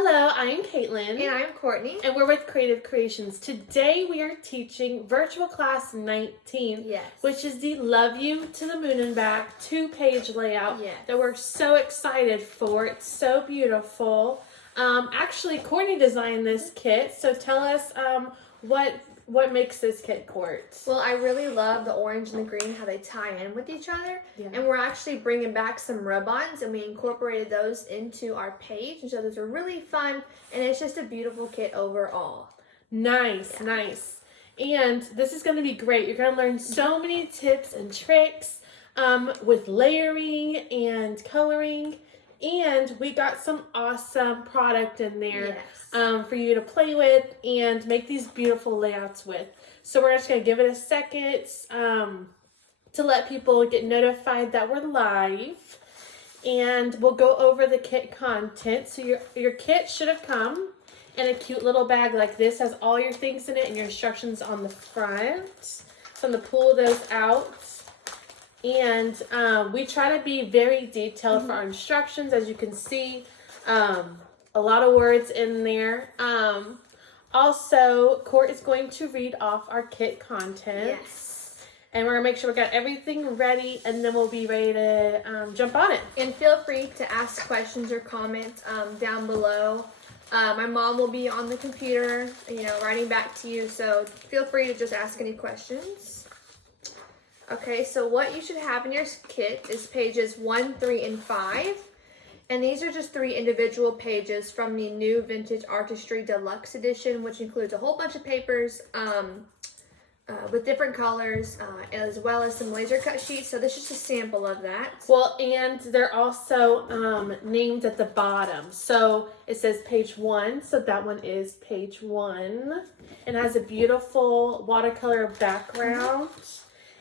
Hello, I am Caitlin. And I'm Courtney. And we're with Creative Creations. Today we are teaching Virtual Class 19, which is the Love You to the Moon and Back 2-page layout that we're so excited for. It's so beautiful. Actually, Courtney designed this kit, so tell us what makes this kit, Court? Well, I really love the orange and the green, how they tie in with each other. And we're actually bringing back some rub-ons, and we incorporated those into our page. And so those are really fun, and it's just a beautiful kit overall. Nice. And this is going to be great. You're going to learn so many tips and tricks with layering and coloring. And we got some awesome product in there for you to play with and make these beautiful layouts with. So we're just going to give it a second to let people get notified that we're live. And we'll go over the kit content. So your kit should have come in a cute little bag like this. Has all your things in it and your instructions on the front. So I'm going to pull those out. And we try to be very detailed for our instructions. As you can see, a lot of words in there. Also, Court is going to read off our kit contents. And we're going to make sure we got everything ready, and then we'll be ready to jump on it. And feel free to ask questions or comments down below. My mom will be on the computer, writing back to you. So feel free to just ask any questions. Okay, so what you should have in your kit is pages 1, 3, and 5. And these are just 3 individual pages from the new Vintage Artistry Deluxe Edition, which includes a whole bunch of papers with different colors, as well as some laser cut sheets. So this is just a sample of that. Well, and they're also named at the bottom. So it says page 1, so that one is page 1. It has a beautiful watercolor background.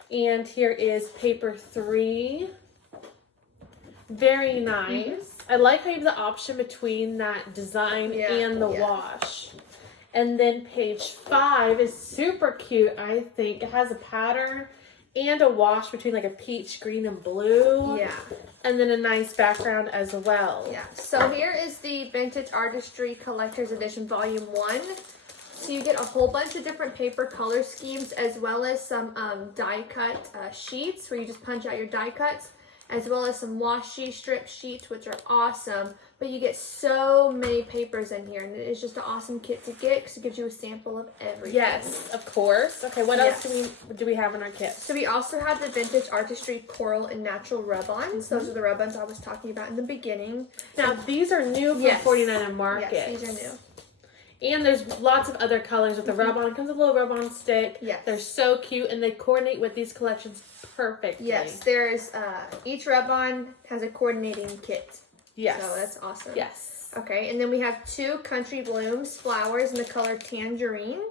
And here is paper 3. Very nice. I like how you have the option between that design and the wash. And then page 5 is super cute, I think. It has a pattern and a wash between like a peach, green, and blue. And then a nice background as well. So here is the Vintage Artistry Collector's Edition Volume 1. So you get a whole bunch of different paper color schemes, as well as some die cut sheets where you just punch out your die cuts, as well as some washi strip sheets, which are awesome. But you get so many papers in here, and it is just an awesome kit to get because it gives you a sample of everything. Yes, of course. Okay, what else do we have in our kit? So we also have the Vintage Artistry Coral and Natural Rub-Ons. Those are the rub-ons I was talking about in the beginning. Now, these are new from 49 and Market. Yes, these are new. And there's lots of other colors with the rub-on. It comes with a little rub-on stick. They're so cute, and they coordinate with these collections perfectly. Yes, there's each rub-on has a coordinating kit. Yes. So that's awesome. Yes. Okay, and then we have 2 Country Blooms flowers in the color Tangerine.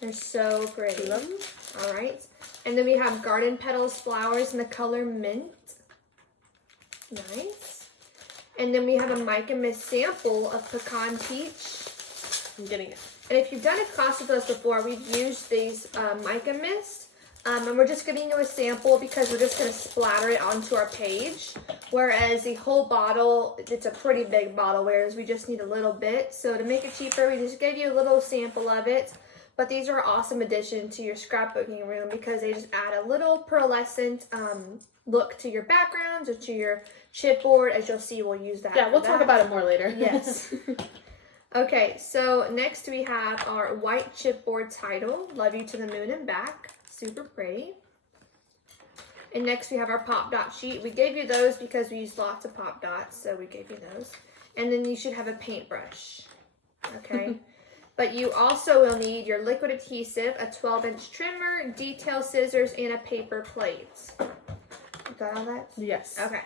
They're so pretty. All right. And then we have Garden Petals flowers in the color Mint. Nice. And then we have a Mica Mist sample of Pecan Peach. I'm getting it. And if you've done a class with us before, we've used these Mica Mist. And we're just giving you a sample because we're just going to splatter it onto our page. Whereas the whole bottle, it's a pretty big bottle, whereas we just need a little bit. So to make it cheaper, we just gave you a little sample of it. But these are an awesome addition to your scrapbooking room because they just add a little pearlescent look to your backgrounds or to your chipboard. As you'll see, we'll use that. Yeah, we'll talk about it more later. Yes. Okay, so next we have our white chipboard title, Love You to the Moon and Back. Super pretty. And next we have our pop dot sheet. We gave you those because we used lots of pop dots, so we gave you those. And then you should have a paintbrush. Okay. But you also will need your liquid adhesive, a 12-inch trimmer, detail scissors, and a paper plate. You got all that? Yes. Okay.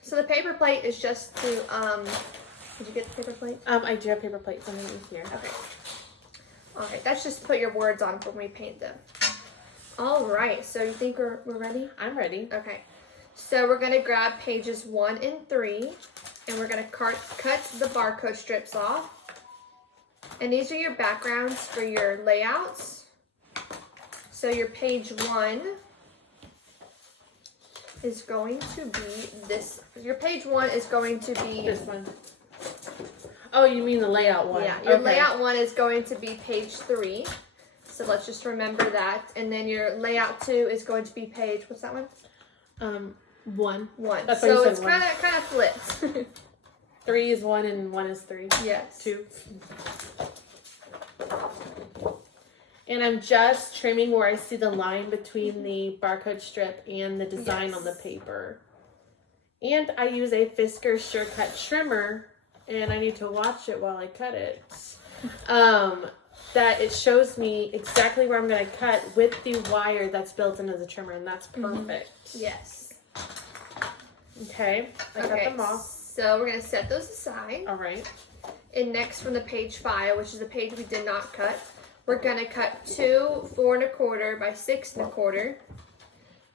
So the paper plate is just to, did you get the paper plate? I do have paper plates underneath here. Okay. All right, that's just to put your words on for when we paint them. All right, so you think we're ready? I'm ready. Okay. So we're going to grab pages 1 and 3, and we're going to cut the barcode strips off. And these are your backgrounds for your layouts. So your page 1 is going to be this. Your page 1 is going to be this one. Oh, you mean the layout one? Yeah, your okay. layout one is going to be page 3. So let's just remember that. And then your layout 2 is going to be page, what's that one? 1. 1. That's why so you said it's one. kind of flipped. 3 is 1 and 1 is 3. Yes. 2. And I'm just trimming where I see the line between the barcode strip and the design on the paper. And I use a Fisker SureCut trimmer, and I need to watch it while I cut it. That it shows me exactly where I'm going to cut with the wire that's built into the trimmer, and that's perfect. Yes. Okay, I cut them off. So we're going to set those aside. All right. And next from the page 5, which is the page we did not cut, we're going to cut 2 4 1/4 by 6 1/4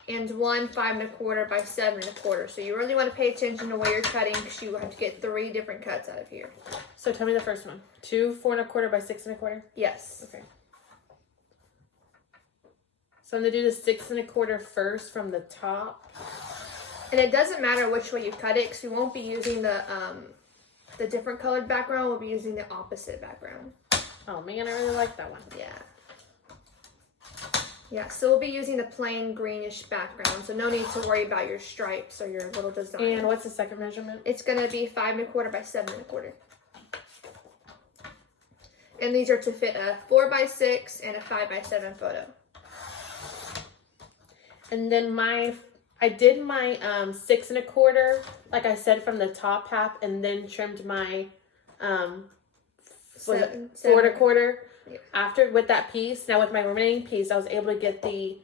and 1 5 1/4 by 7 1/4. So you really want to pay attention to where you're cutting because you have to get 3 different cuts out of here. So tell me the first one. 2 4 1/4 by 6 1/4? Yes. Okay. So I'm going to do the 6 1/4 first from the top. And it doesn't matter which way you cut it because we won't be using the different colored background. We'll be using the opposite background. Oh man, I really like that one. Yeah. Yeah, so we'll be using the plain greenish background, so no need to worry about your stripes or your little design. And what's the second measurement? It's going to be 5 1/4 by 7 1/4. And these are to fit a 4 by 6 and a 5 by 7 photo. And then I did my 6 1/4, like I said, from the top half, and then trimmed my 4 1/4 after with that piece. Now with my remaining piece, I was able to get the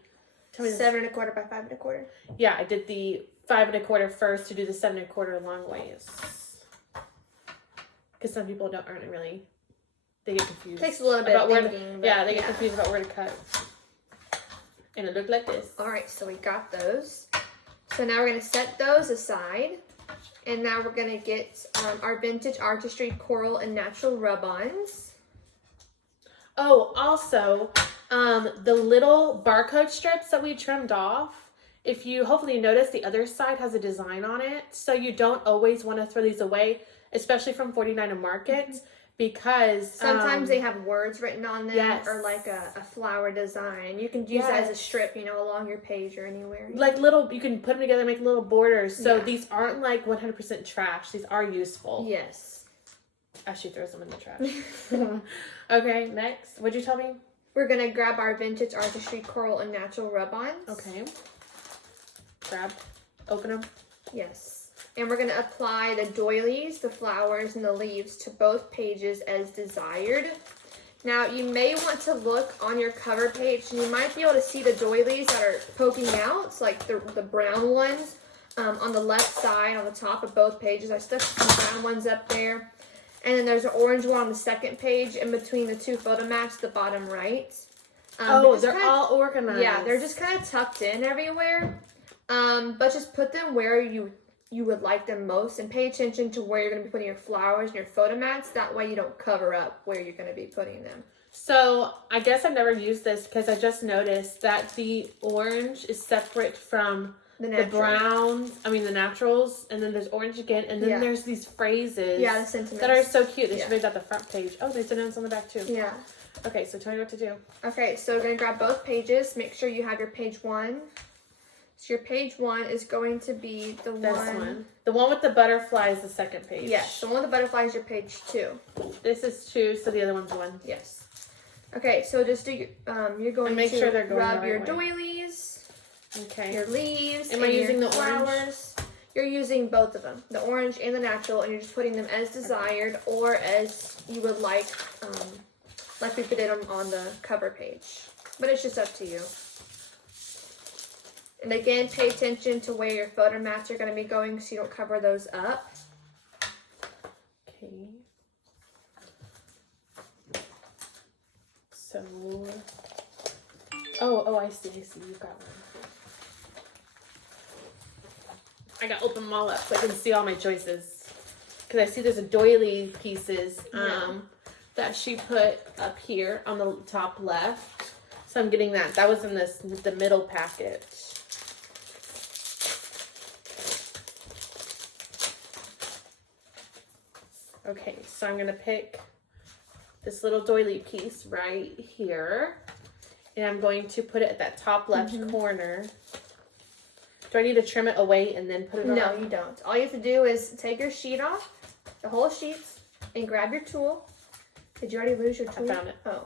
7 1/4 by 5 1/4. Yeah, I did the 5 1/4 first to do the 7 1/4 long ways. Because some people aren't really, they get confused. It takes a little bit of thinking. They get confused about where to cut. And it looked like this. All right, so we got those. So now we're going to set those aside. And now we're going to get our Vintage Artistry Coral and Natural Rub-Ons. Oh, also, the little barcode strips that we trimmed off, if you hopefully notice, the other side has a design on it. So you don't always want to throw these away, especially from 49 and Market, because sometimes they have words written on them, yes, or like a flower design. You can use that as a strip, along your page or anywhere. Like little, you can put them together and make little borders. So these aren't like 100% trash. These are useful. Yes. As she throws them in the trash. Okay, next. What'd you tell me? We're going to grab our Vintage Artistry Coral and Natural Rub-Ons. Okay. Open them. Yes. And we're going to apply the doilies, the flowers, and the leaves to both pages as desired. Now, you may want to look on your cover page, and you might be able to see the doilies that are poking out. It's like the brown ones on the left side, on the top of both pages. I stuck some brown ones up there. And then there's an orange one on the second page in between the 2 photo mats, the bottom right. They're all organized. Yeah, they're just kind of tucked in everywhere. But just put them where you would like them most, and pay attention to where you're going to be putting your flowers and your photo mats. That way you don't cover up where you're going to be putting them. So I guess I've never used this because I just noticed that the orange is separate from the brown, the naturals, and then there's orange again, and then there's these phrases the sentiments that are so cute. They should make that the front page. Oh, there's sentiments on the back too. Yeah. Okay, so tell me what to do. Okay, so we're going to grab both pages. Make sure you have your page 1. So your page 1 is going to be the one. The one with the butterfly is the second page. Yes, the one with the butterfly is your page 2. This is 2, so the other one's 1. Yes. Okay, so just do you're going make to sure they're going rub the your right way. doilies, okay, your leaves, Am I using the flowers. orange? You're using both of them, the orange and the natural, and you're just putting them as desired or as you would like we put them on the cover page. But it's just up to you. And again, pay attention to where your photo mats are going to be going so you don't cover those up. Okay. So, I see. You've got one. I got to open them all up so I can see all my choices. Because I see there's a doily pieces that she put up here on the top left. So I'm getting that. That was in the middle package. Okay, so I'm gonna pick this little doily piece right here, and I'm going to put it at that top left corner. Do I need to trim it away and then put it on? No, you don't. All you have to do is take your sheet off, the whole sheets, and grab your tool. Did you already lose your tool? I found it. Oh.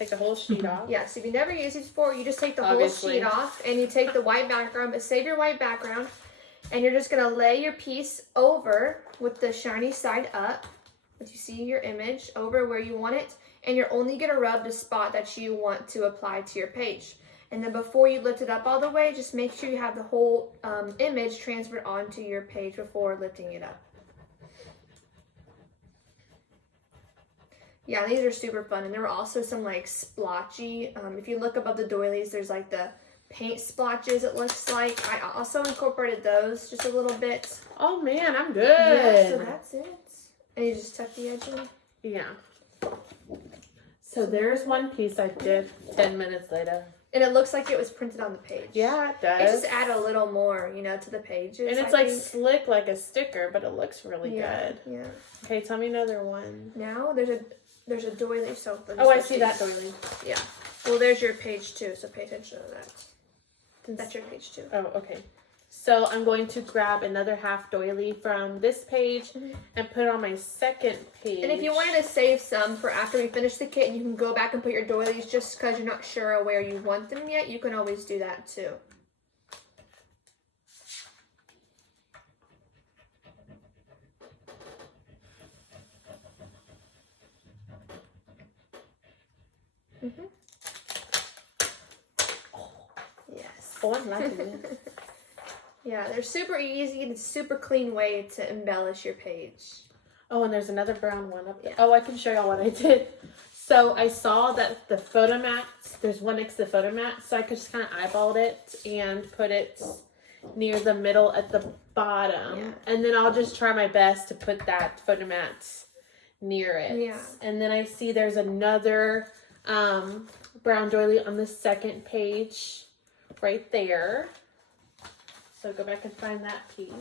Take the whole sheet off. Yes, if you never used these before, you just take the Obviously. whole sheet off and you take the white background, but save your white background, and you're just gonna lay your piece over with the shiny side up, which you see your image, over where you want it, and you're only gonna rub the spot that you want to apply to your page. And then before you lift it up all the way, just make sure you have the whole image transferred onto your page before lifting it up. Yeah, these are super fun. And there were also some like splotchy, if you look above the doilies, there's like the paint splotches, it looks like. I also incorporated those just a little bit. Oh man, I'm good. Yeah, so that's it. And you just tuck the edge in. Yeah. So there's one piece I did 10 minutes later. And it looks like it was printed on the page. Yeah, it does. It just add a little more, you know, to the pages. And it's like slick like a sticker, but it looks really good. Yeah. Okay, tell me another one. Now there's a doily. So oh, I see that doily. Yeah. Well, there's your page 2, so pay attention to that. That's your page 2. Oh, okay. So I'm going to grab another half doily from this page and put it on my second page. And if you wanted to save some for after we finish the kit and you can go back and put your doilies just because you're not sure where you want them yet, you can always do that too. Yes. Oh, I'm liking it. Yeah, they're super easy and it's a super clean way to embellish your page. Oh, and there's another brown one up there. Yeah. Oh, I can show y'all what I did. So I saw that the photo mats, there's one next to the photo mat, so I could just kind of eyeballed it and put it near the middle at the bottom. Yeah. And then I'll just try my best to put that photo mat near it. Yeah. And then I see there's another brown doily on the second page right there. So go back and find that piece.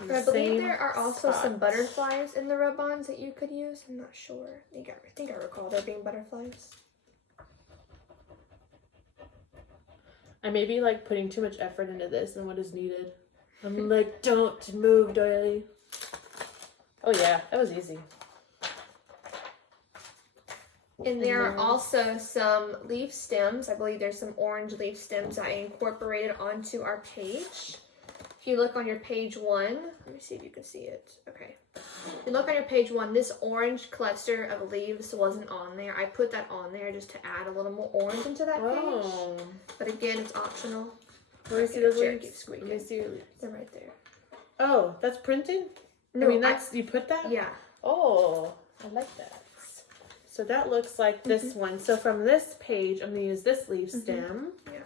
I believe there are also some butterflies in the rub-ons that you could use. I'm not sure. I think I recall there being butterflies. I may be like putting too much effort into this than what is needed. I'm like, don't move, doily. Oh yeah, that was easy. And there are also some leaf stems. I believe there's some orange leaf stems I incorporated onto our page. If you look on your page 1, let me see if you can see it. Okay. If you look on your page 1, this orange cluster of leaves wasn't on there. I put that on there just to add a little more orange into that page. But again, it's optional. Where do you see those Chair leaves? keeps squeaking. Let me see your leaves. They're right there. Oh, that's printed? No, I mean, that's, you put that? Yeah. Oh, I like that. So that looks like this one. So from this page, I'm going to use this leaf stem. Yeah.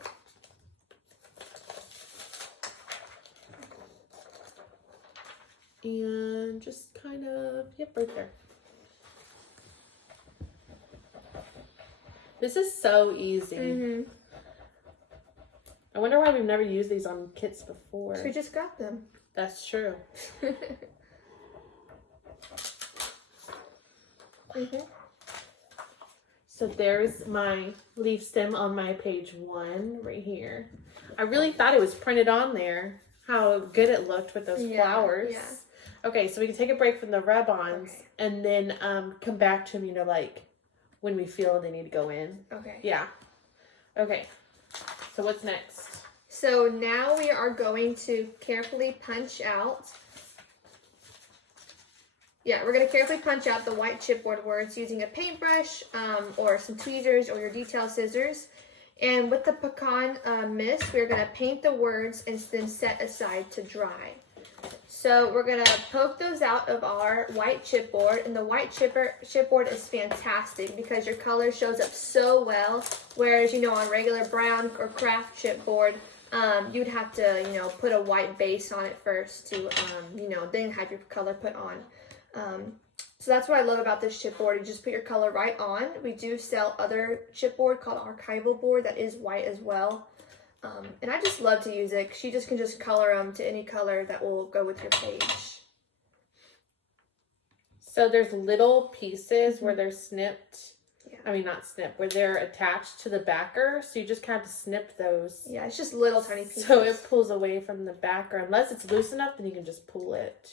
And just kind of, yep, right there. This is so easy. I wonder why we've never used these on kits before. We just got them. That's true. So there's my leaf stem on my page 1 right here. I really thought it was printed on there. How good it looked with those flowers. Yeah. Okay, so we can take a break from the rub-ons and then come back to them, you know, like when we feel they need to go in. Okay. Yeah. Okay. So what's next? So now we are going to carefully punch out. Yeah, we're going to carefully punch out the white chipboard words using a paintbrush or some tweezers or your detail scissors. And with the pecan mist, we're going to paint the words and then set aside to dry. So we're going to poke those out of our white chipboard. And the white chipboard is fantastic because your color shows up so well. Whereas, you know, on regular brown or craft chipboard, you'd have to, you know, put a white base on it first to, you know, then have your color put on. So that's what I love about this chipboard. You just put your color right on. We do sell other chipboard called archival board that is white as well. And I just love to use it. 'Cause you just can just color them to any color that will go with your page. So there's little pieces where they're snipped. Yeah. I mean, not snipped, where they're attached to the backer. So you just kind of snip those. Yeah, it's just little tiny pieces. So it pulls away from the backer. Unless it's loose enough, then you can just pull it.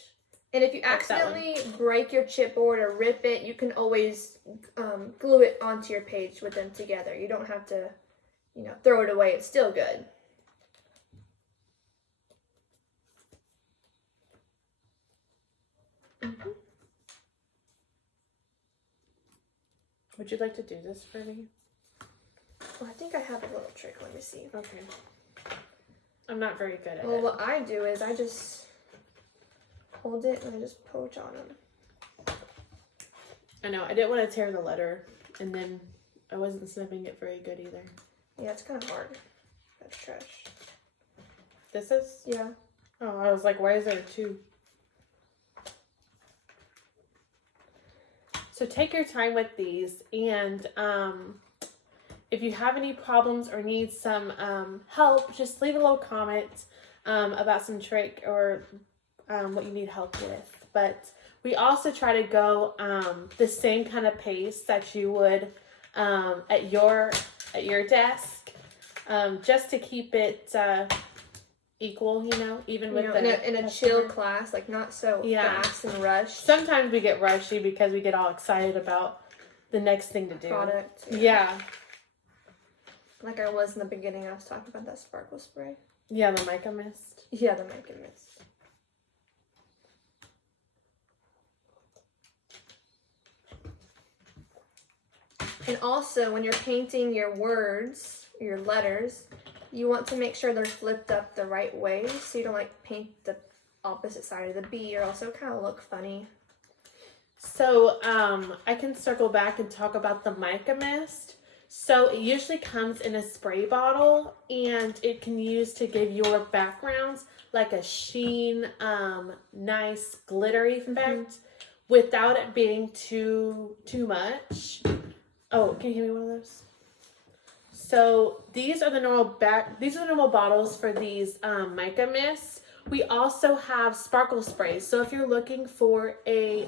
And if you accidentally break your chipboard or rip it, you can always glue it onto your page with them together. You don't have to, throw it away. It's still good. Would you like to do this for me? Well, I think I have a little trick. Let me see. Okay. I'm not very good at Well, it. what I do is I just hold it and I just poach on them. I know. I didn't want to tear the letter, and then I wasn't snipping it very good either. Yeah, it's kind of hard. That's trash. This is? Yeah. Oh, I was like, why is there two? So take your time with these, and if you have any problems or need some help, just leave a little comment about some trick or what you need help with. But we also try to go the same kind of pace that you would at your desk, just to keep it equal, even with in a chill class, like not so fast and rushed. Sometimes we get rushy because we get all excited about the next thing to do. Product. Yeah. Like I was in the beginning, I was talking about that sparkle spray. Yeah, the mica mist. Yeah, the mica mist. And also, when you're painting your words, your letters, you want to make sure they're flipped up the right way, so you don't paint the opposite side of the B, or else it'll kind of look funny. So I can circle back and talk about the mica mist. So it usually comes in a spray bottle, and it can use to give your backgrounds like a sheen, nice glittery effect without it being too much. Oh, can you give me one of those? So these are the normal bottles for these mica mists. We also have sparkle sprays. So if you're looking for a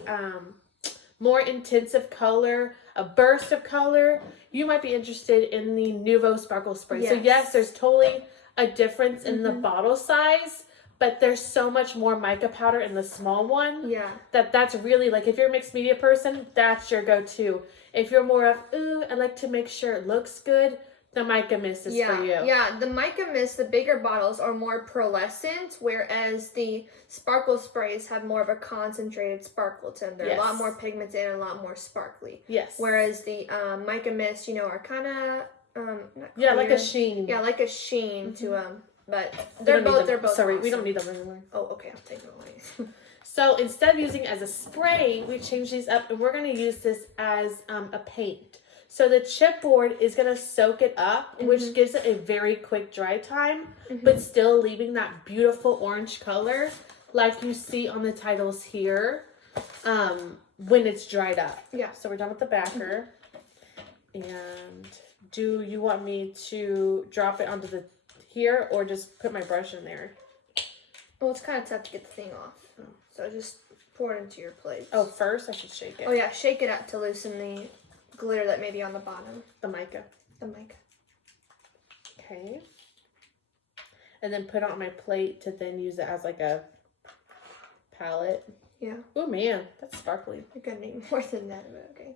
more intensive color, a burst of color, you might be interested in the Nuvo sparkle spray. Yes. So yes, there's totally a difference in the bottle size, but there's so much more mica powder in the small one. Yeah. That's really, if you're a mixed media person, that's your go-to. If you're more of, I like to make sure it looks good, the mica mist is for you. Yeah, the mica mist, the bigger bottles are more pearlescent, whereas the sparkle sprays have more of a concentrated sparkle to them. They're a lot more pigmented and a lot more sparkly. Yes. Whereas the mica mist, are kind of like a sheen. Yeah, like a sheen to them. But they're both Sorry, awesome. we don't need them anymore. Oh, okay, I'll take them away. So instead of using it as a spray, we change these up, and we're going to use this as a paint. So the chipboard is going to soak it up, which gives it a very quick dry time, but still leaving that beautiful orange color like you see on the titles here when it's dried up. Yeah. So we're done with the backer. And do you want me to drop it onto the here or just put my brush in there? Well, it's kind of tough to get the thing off. So just pour it into your plate. Oh, first I should shake it. Oh, yeah, shake it up to loosen the glitter that may be on the bottom. The mica. The mica. Okay. And then put it on my plate to then use it as a palette. Yeah. Oh man, that's sparkly. You're gonna need more than that, but okay.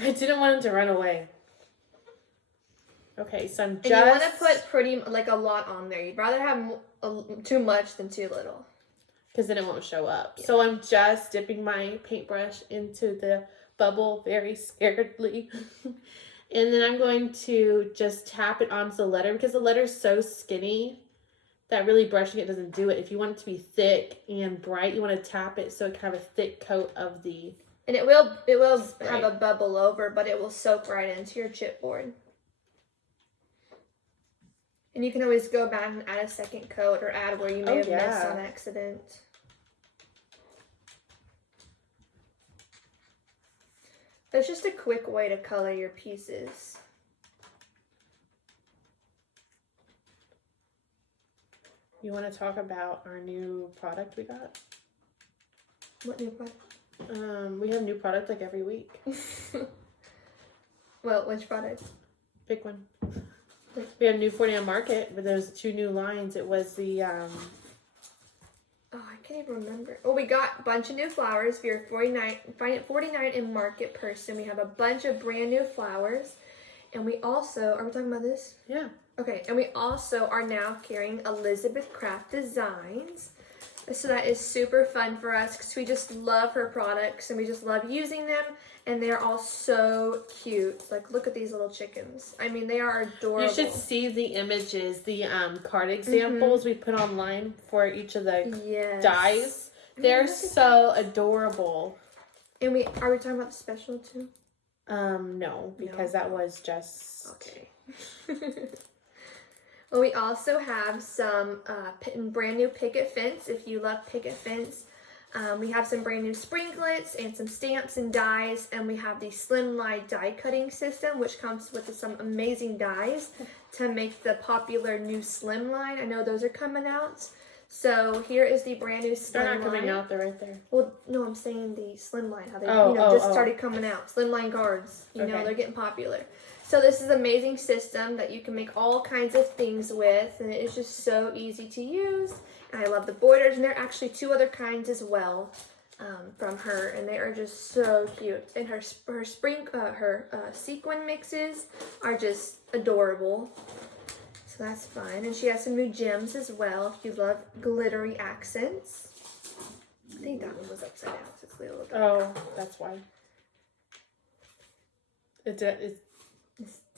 I didn't want him to run away. Okay, so I'm just... And you want to put a lot on there. You'd rather have too much than too little. Because then it won't show up. Yeah. So I'm just dipping my paintbrush into the bubble very scaredly. And then I'm going to just tap it onto the letter because the letter's so skinny that really brushing it doesn't do it. If you want it to be thick and bright, you want to tap it so it can have a thick coat of the And it will spray. have a bubble over, but it will soak right into your chipboard. And you can always go back and add a second coat or add where you may have missed on accident. That's just a quick way to color your pieces. You want to talk about our new product we got? What new product? We have new product like every week. Well, which product? Pick one. We have new 49 Market, but there's 2 new lines. It was the Oh, I can't even remember. Oh, we got a bunch of new flowers. If you're 49, find it 49 in Market person. We have a bunch of brand new flowers. And we also, are we talking about this? Yeah. Okay, and we also are now carrying Elizabeth Craft Designs. So that is super fun for us because we just love her products and we just love using them. And they're all so cute. Like, look at these little chickens. I mean, they are adorable. You should see the images, the card examples we put online for each of the dyes. They're so adorable. And are we talking about the special too? No, because that was just... Okay. Well, we also have some brand new picket fence. If you love picket fence, we have some brand new sprinklets and some stamps and dies, and we have the slim line die cutting system, which comes with some amazing dies to make the popular new slim line. I know those are coming out. So here is the brand new slim line. They're not coming out, they're right there. Well, no, I'm saying the slim line, how they just started coming out. Slim line cards, you know, they're getting popular. So this is an amazing system that you can make all kinds of things with, and it is just so easy to use. And I love the borders, and there are actually 2 other kinds as well from her, and they are just so cute. And her sequin mixes are just adorable. So that's fun. And she has some new gems as well if you love glittery accents. I think that one was upside down. So it's a little bit. Oh, that's why.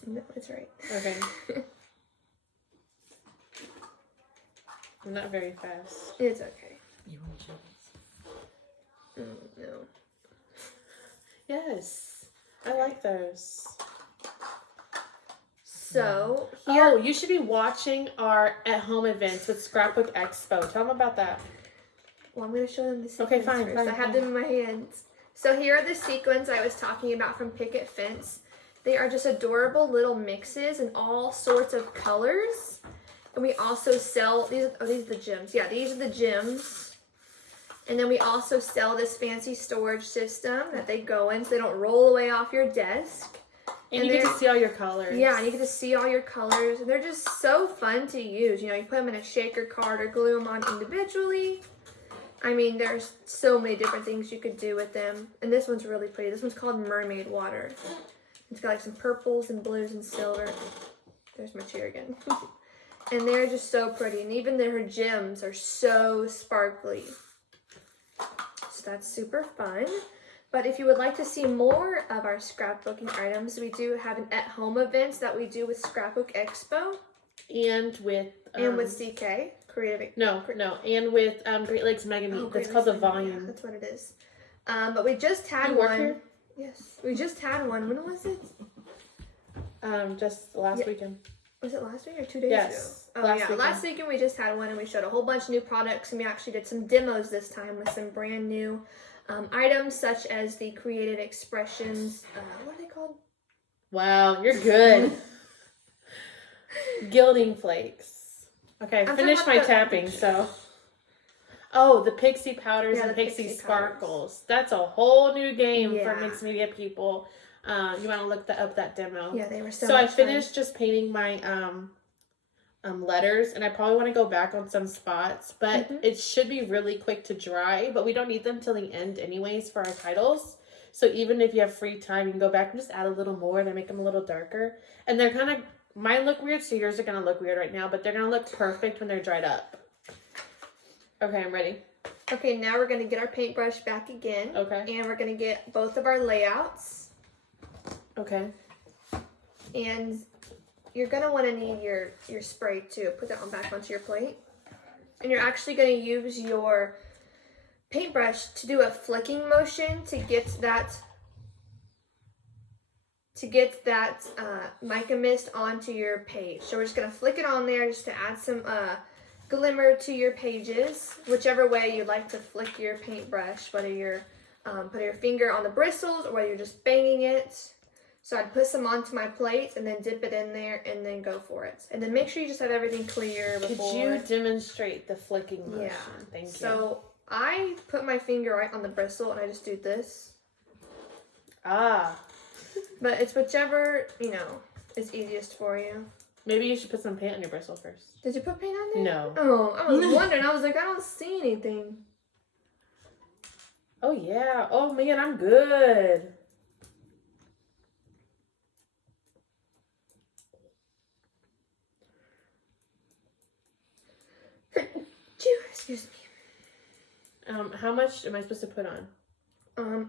No, it's right. Okay. I'm not very fast. It's okay. You want to show us? No. Yes. I like those. So, here... Oh, you should be watching our at-home events with Scrapbook Expo. Tell them about that. Well, I'm going to show them the sequins Okay, fine. first. I have them in my hands. So here are the sequins I was talking about from Picket Fence. They are just adorable little mixes in all sorts of colors. And we also sell, these are the gems. Yeah, these are the gems. And then we also sell this fancy storage system that they go in so they don't roll away off your desk. And you get to see all your colors. Yeah, and you get to see all your colors. And they're just so fun to use. You know, you put them in a shaker card or glue them on individually. I mean, there's so many different things you could do with them. And this one's really pretty. This one's called Mermaid Water. It's got like some purples and blues and silver. There's my chair again. And they're just so pretty. And even her gems are so sparkly. So that's super fun. But if you would like to see more of our scrapbooking items, we do have an at-home event that we do with Scrapbook Expo. And with CK. Creative. And with Great Lakes Mega Meet. That's called the Volume. Yeah, that's what it is. But we just had you one. Work here? Yes, we just had one. When was it? Just last weekend. Was it last week or 2 days yes, ago? Last weekend we just had one, and we showed a whole bunch of new products, and we actually did some demos this time with some brand new items, such as the Creative Expressions. What are they called? Wow, you're good. Gilding flakes. Okay, I finished my tapping, so. Oh, the Pixie Powders and Pixie Sparkles. That's a whole new game for mixed media people. You want to look up that demo. Yeah, they were so I finished just painting my letters, and I probably want to go back on some spots, but it should be really quick to dry, but we don't need them till the end anyways for our titles. So even if you have free time, you can go back and just add a little more and make them a little darker. And they're kind of, mine look weird, so yours are going to look weird right now, but they're going to look perfect when they're dried up. Okay, I'm ready. Okay, now we're going to get our paintbrush back again. Okay. And we're going to get both of our layouts. Okay. And you're going to want to need your spray too. Put that one back onto your plate. And you're actually going to use your paintbrush to do a flicking motion to get that mica mist onto your page. So we're just going to flick it on there just to add some glimmer to your pages, whichever way you like to flick your paintbrush, whether you're putting your finger on the bristles or whether you're just banging it. So I'd put some onto my plate and then dip it in there and then go for it. And then make sure you just have everything clear before. Could you demonstrate the flicking motion? Yeah. Thank you. So I put my finger right on the bristle and I just do this. Ah. But it's whichever, is easiest for you. Maybe you should put some paint on your bristle first. Did you put paint on there? No. Oh, I was wondering. I was like, I don't see anything. Oh, yeah. Oh, man, I'm good. Excuse me. How much am I supposed to put on?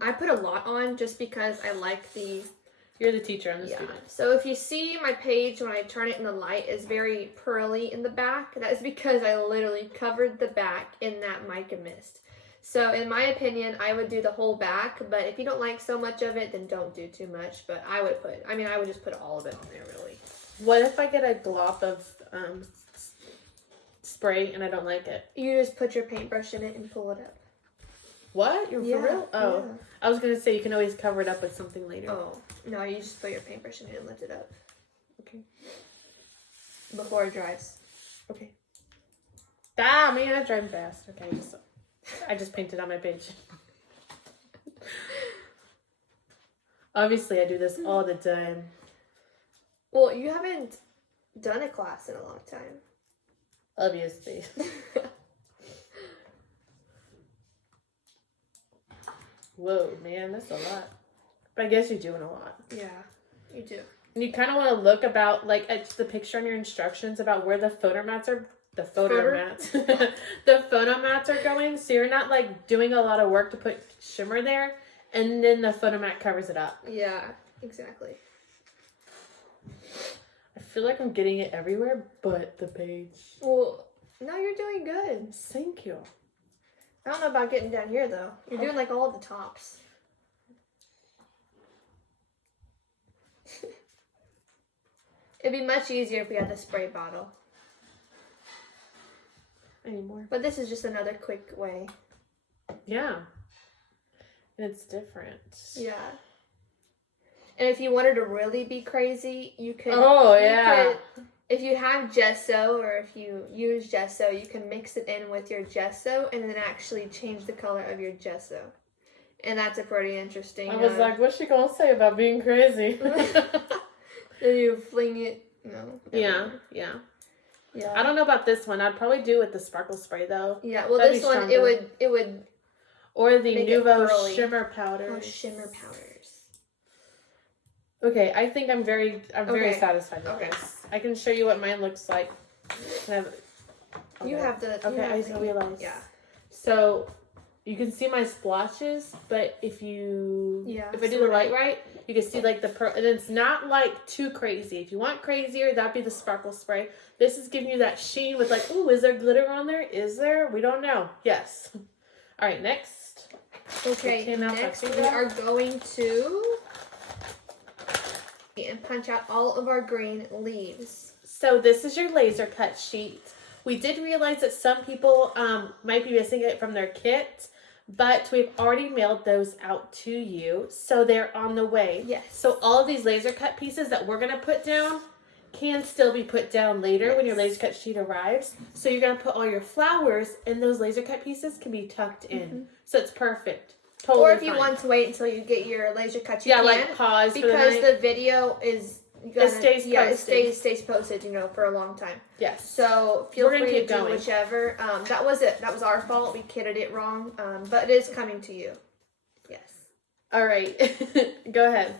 I put a lot on just because I like the... You're the teacher, I'm the student. So if you see my page when I turn it in the light is very pearly in the back, that is because I literally covered the back in that mica mist. So in my opinion, I would do the whole back, but if you don't like so much of it, then don't do too much. But I would just put all of it on there, really. What if I get a glop of spray and I don't like it? You just put your paintbrush in it and pull it up. What? You're for real? Oh. Yeah. I was going to say you can always cover it up with something later. Oh, no, you just put your paintbrush in it and lift it up. Okay. Before it dries. Okay. Ah, man, I drive fast. Okay, I just painted on my page. Obviously, I do this all the time. Well, you haven't done a class in a long time. Obviously. Whoa, man, that's a lot. But I guess you're doing a lot. Yeah, you do. And you kind of want to look about, like, at the photo instructions about where the photo mats are. The photo mats are going. So you're not, like, doing a lot of work to put shimmer there. And then the photo mat covers it up. Yeah, exactly. I feel like I'm getting it everywhere but the page. Well, no, you're doing good. Thank you. I don't know about getting down here, though. You're doing, like, all of the tops. It'd be much easier if we had the spray bottle. I need more. But this is just another quick way. Yeah. And it's different. Yeah. And if you wanted to really be crazy, you could... if you have gesso, or if you use gesso, you can mix it in with your gesso and then actually change the color of your gesso. And that's a pretty interesting... I was like, what's she gonna say about being crazy? Then you fling it, Yeah. I don't know about this one. I'd probably do it with the sparkle spray though. Yeah, well, this one it would. Or the Nouveau shimmer powder. Oh, shimmer powders. Okay, I think I'm very satisfied with this. I can show you what mine looks like. You have the. Okay, I just realized. Yeah. So you can see my splotches, but if I do the light right, you can see like the pearl, and it's not like too crazy. If you want crazier, that'd be the sparkle spray. This is giving you that sheen with like, ooh, is there glitter on there? Is there? We don't know. Yes. All right, next. Okay, next we are going to and punch out all of our green leaves. So this is your laser cut sheet. We did realize that some people might be missing it from their kit, but we've already mailed those out to you, so they're on the way. Yes. So all of these laser cut pieces that we're going to put down can still be put down later when your laser cut sheet arrives. So you're going to put all your flowers, and those laser cut pieces can be tucked in. Mm-hmm. So it's perfect. Totally or if you want to wait until you get your laser cut, you can. Like pause because for the video is... it stays posted. It stays posted, for a long time. Yes. So feel free to do whichever. That was it. That was our fault. We kitted it wrong. But it is coming to you. Yes. All right. Go ahead.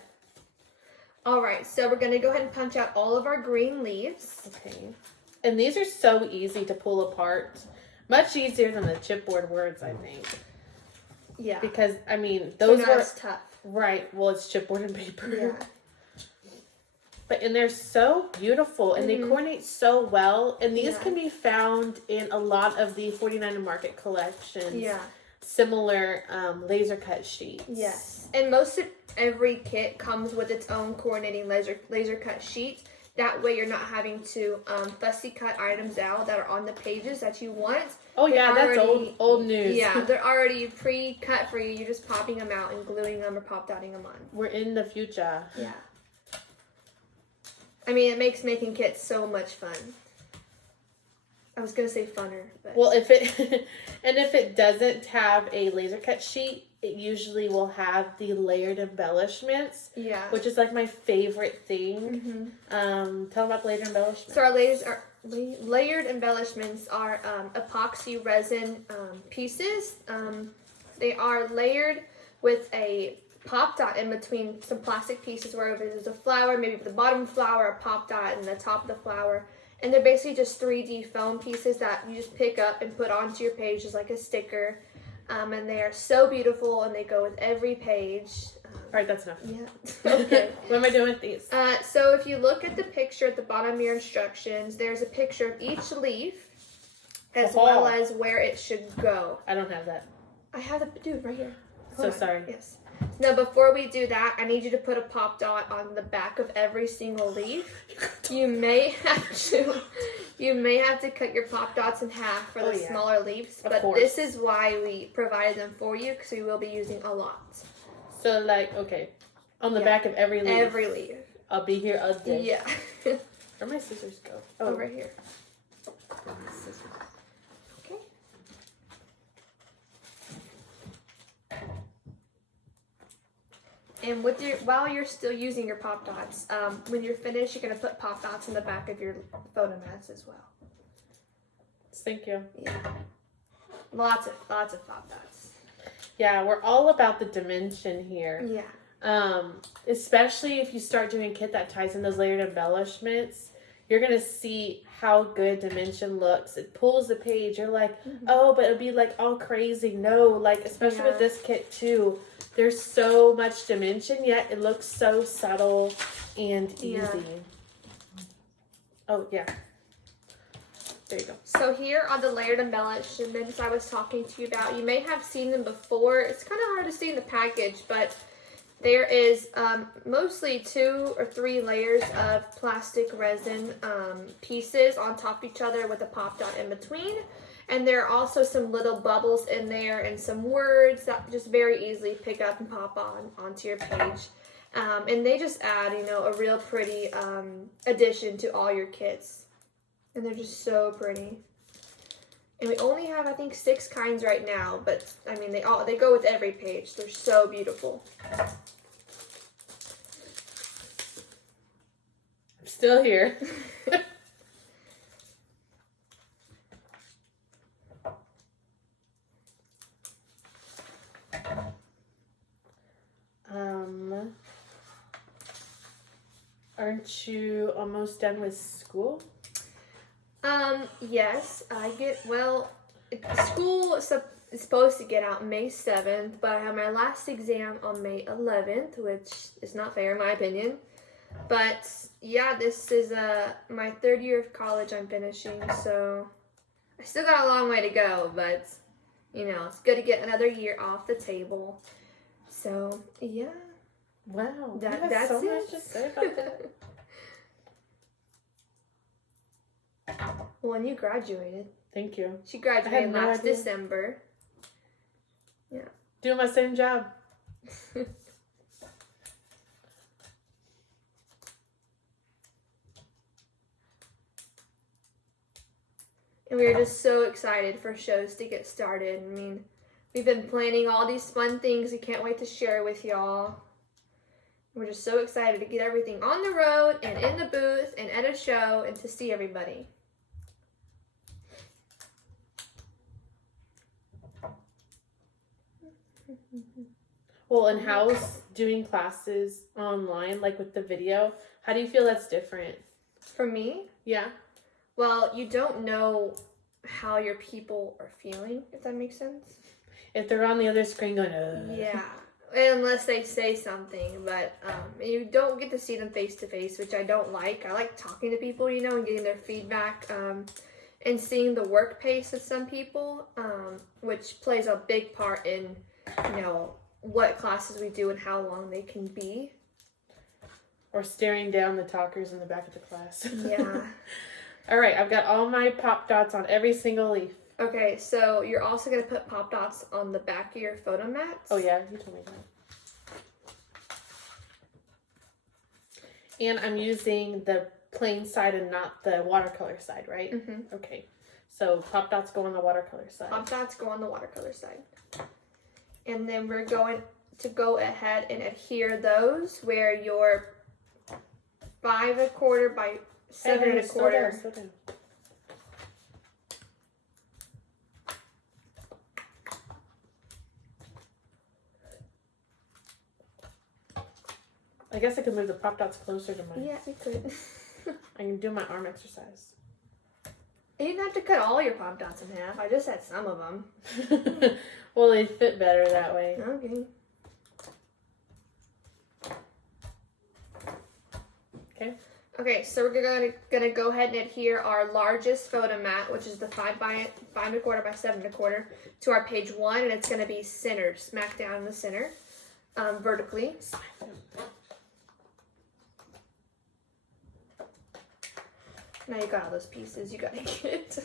All right. So we're going to go ahead and punch out all of our green leaves. Okay. And these are so easy to pull apart. Much easier than the chipboard words, I think. Yeah. Because, those were... tough. Right. Well, it's chipboard and paper. Yeah. And they're so beautiful, and they coordinate so well. And these can be found in a lot of the 49 Market collections. Yeah. Similar laser cut sheets. Yes. And most of every kit comes with its own coordinating laser cut sheet. That way you're not having to fussy cut items out that are on the pages that you want. Oh, yeah, that's old news. Yeah, they're already pre-cut for you. You're just popping them out and gluing them or pop-dotting them on. We're in the future. Yeah. I mean, it makes making kits so much fun. I was gonna say funner, but Well, if it doesn't have a laser cut sheet, it usually will have the layered embellishments, yeah. which is like my favorite thing. Tell them about the layered embellishments. So our layered embellishments are epoxy resin pieces. They are layered with a pop dot in between some plastic pieces where there's a flower, maybe the bottom flower, a pop dot, and the top of the flower. And they're basically just 3D foam pieces that you just pick up and put onto your page as like a sticker. And they are so beautiful, and they go with every page. All right, that's enough. Yeah. Okay. What am I doing with these? So if you look at the picture at the bottom of your instructions, there's a picture of each leaf as well as where it should go. I don't have that. I have the dude right here. So sorry. Yes. Now, before we do that, I need you to put a pop dot on the back of every single leaf. You may have to cut your pop dots in half for the smaller leaves, but this is why we provided them for you, because we will be using a lot. So, like, okay, on the back of every leaf. Every leaf. I'll be here all day. Yeah. Where'd my scissors go? Oh, right here. Scissors. Okay. And while you're still using your pop dots, when you're finished, you're gonna put pop dots in the back of your photo mats as well. Thank you. Yeah. Lots of pop dots. Yeah, we're all about the dimension here. Yeah. Especially if you start doing a kit that ties in those layered embellishments, you're gonna see how good dimension looks. It pulls the page. You're like, oh, but it'll be like all crazy. No, like especially with this kit too. There's so much dimension, yet it looks so subtle and easy. Yeah. Oh, yeah. There you go. So here are the layered embellishments I was talking to you about. You may have seen them before. It's kind of hard to see in the package, but there is mostly 2 or 3 layers of plastic resin pieces on top of each other with a pop dot in between. And there are also some little bubbles in there and some words that just very easily pick up and pop onto your page. And they just add, a real pretty addition to all your kits. And they're just so pretty. And we only have, I think, 6 kinds right now, but I mean, they go with every page. They're so beautiful. I'm still here. Aren't you almost done with school? Yes, school is supposed to get out May 7th, but I have my last exam on May 11th, which is not fair in my opinion. But yeah, this is my 3rd year of college I'm finishing, so I still got a long way to go, but it's good to get another year off the table. So yeah. Wow, that's so it. much to say about that. Well, and you graduated. Thank you. She graduated no last idea. December. Yeah. Doing my same job. And we are just so excited for shows to get started. I mean, we've been planning all these fun things we can't wait to share with y'all. We're just so excited to get everything on the road and in the booth and at a show and to see everybody. Well, and how's doing classes online, like with the video? How do you feel that's different? For me? Yeah. Well, you don't know how your people are feeling, if that makes sense. If they're on the other screen going, Yeah. Unless they say something, but you don't get to see them face to face, which I don't like. I like talking to people, and getting their feedback, and seeing the work pace of some people, which plays a big part in, what classes we do and how long they can be. Or staring down the talkers in the back of the class. Yeah. All right, I've got all my pop dots on every single leaf. Okay, so you're also going to put pop dots on the back of your photo mats. Oh, yeah, you told me that. And I'm using the plain side and not the watercolor side, right? Mm-hmm. Okay. So pop dots go on the watercolor side. Pop dots go on the watercolor side. And then we're going to go ahead and adhere those where your 5 1/4 by 7 Hey, slow down, 1/4. slow down. I guess I could move the pop dots closer to mine. Yeah, you could. I can do my arm exercise. You didn't have to cut all your pop dots in half. I just had some of them. Well, they fit better that way. Okay. Okay. Okay, so we're gonna go ahead and adhere our largest photo mat, which is the 5 1/4 by 7 1/4, to our page 1, and it's gonna be centered, smack down in the center, vertically. Now you got all those pieces you gotta get.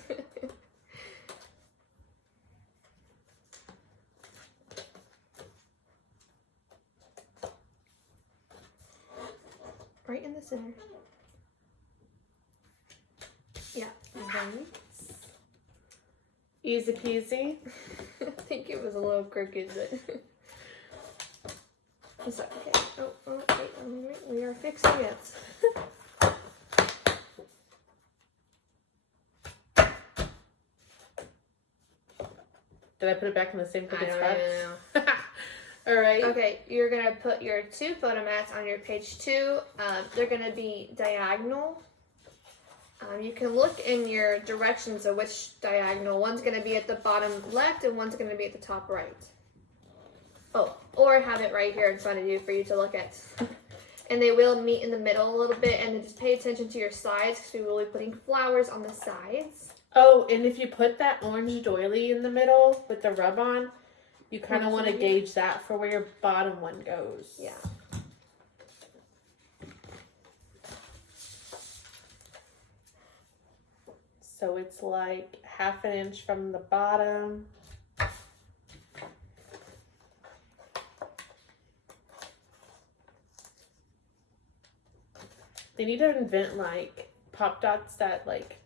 Right in the center. Yeah. Right. Easy peasy. I think it was a little crooked, but it's okay. Oh, wait, we are fixing it. Did I put it back in the same I crooked don't spot? know. All right. Okay, you're gonna put your 2 photo mats on your page 2. They're gonna be diagonal. You can look in your directions of which diagonal. One's gonna be at the bottom left and one's gonna be at the top right. Oh, or have it right here in front of you for you to look at. And they will meet in the middle a little bit, and then just pay attention to your sides because we will be putting flowers on the sides. Oh, and if you put that orange doily in the middle with the rub on, you kind of want to gauge that for where your bottom one goes. Yeah. So it's like 1/2 inch from the bottom. They need to invent like pop dots that like,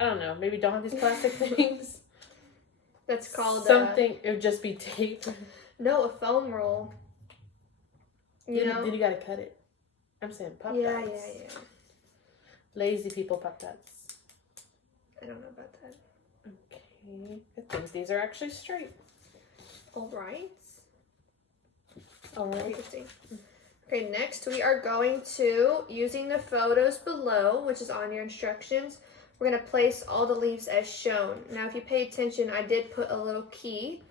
I don't know, maybe don't have these plastic things. That's called something. It would just be tape. No, a foam roll. You know? Then you gotta cut it. I'm saying pop dots. Yeah. Lazy people pop dots. I don't know about that. Okay. I think these are actually straight. All right. Alright. Interesting. Okay, next we are going to, using the photos below, which is on your instructions, we're going to place all the leaves as shown. Now, if you pay attention, I did put a little key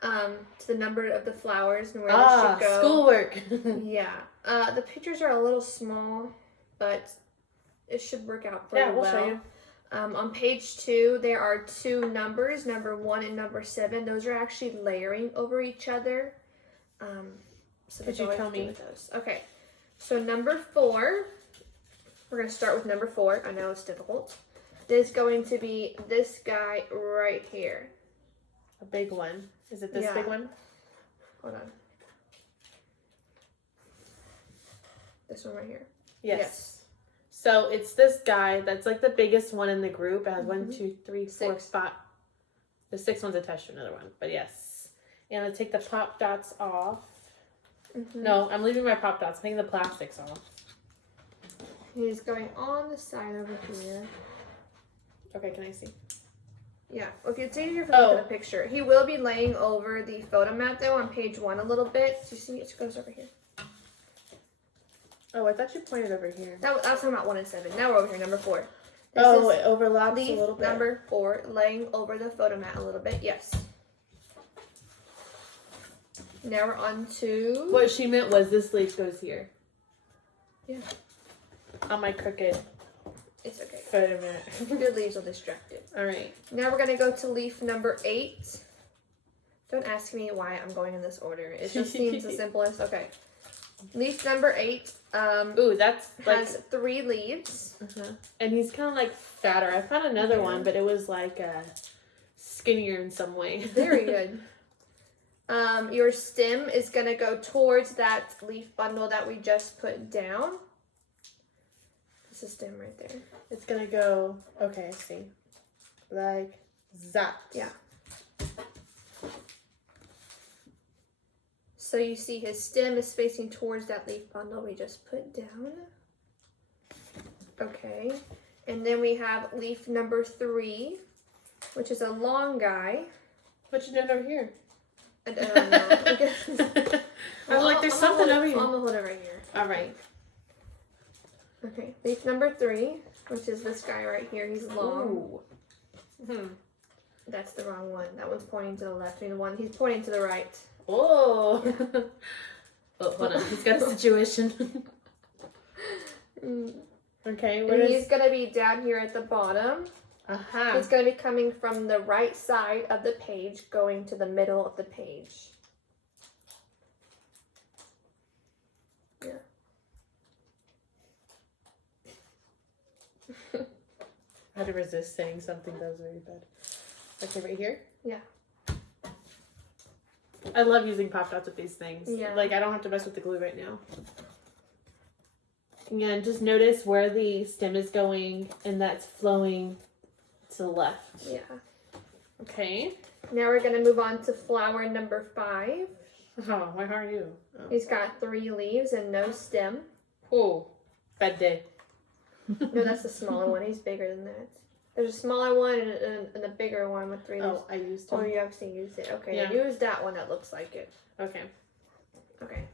to the number of the flowers and where they should go. Schoolwork. Yeah. The pictures are a little small, but it should work out pretty we'll well. show you. On page 2, there are 2 numbers, number 1 and number 7. Those are actually layering over each other. So Could you tell me? those. Okay, so number 4, we're going to start with number 4. I know it's difficult. This is going to be this guy right here. A big one. Is it this Yeah. big one? Hold on. This one right here. Yes. So it's this guy that's like the biggest one in the group. It has 1, 2, 3, 4, 6. 5. The 6th one's attached to another one. But yes. And I'll take the pop dots off. No, I'm leaving my pop dots. I'm taking the plastics off. He's going on the side over here. Okay, can I see? Yeah, if it's easier for me to Oh. look at the picture. He will be laying over the photo mat though on page 1 a little bit. So you see it goes over here. Oh, I thought you pointed over here. That was talking about 1 and 7. Now we're over here, number 4. This Oh, is it overlaps a leaf little bit. number 4, laying over the photo mat a little bit. Yes. Now we're on to... What she meant was this leaf goes here. Yeah. On my crooked It's okay. photo mat. Your leaves will distract it. All right. Now we're going to go to leaf number 8. Don't ask me why I'm going in this order. It just seems the simplest. Okay. Leaf number 8 Ooh, that's like... has 3 leaves. And he's kind of like fatter. I found another one, but it was like skinnier in some way. Very good. Your stem is going to go towards that leaf bundle that we just put down. It's a stem right there. It's gonna go, okay, I see. Like that. Yeah. So you see his stem is facing towards that leaf bundle we just put down. Okay. And then we have leaf number 3, which is a long guy. What you doing over here? I don't know. I'm like, there's something over here. I'm gonna hold it right here. All right. Okay, leaf number 3, which is this guy right here. He's long. Ooh. That's the wrong one. That one's pointing to the left. He's pointing to the right. Oh. Oh, hold on. He's got a situation. Okay, And he's gonna be down here at the bottom. Uh-huh. He's gonna be coming from the right side of the page, going to the middle of the page. Yeah. I had to resist saying something that was really bad. Okay, right here? Yeah. I love using pop dots with these things. Yeah. Like, I don't have to mess with the glue right now. And just notice where the stem is going, and that's flowing to the left. Yeah. Okay. Now we're gonna move on to flower number 5. Oh, why are you? Oh. He's got 3 leaves and no stem. Oh, bad day. No, that's the smaller one. He's bigger than that. There's a smaller one and a bigger one with 3 leaves. Oh, I used to. Oh, you actually used it. Okay, Yeah. use that one that looks like it. Okay. Okay.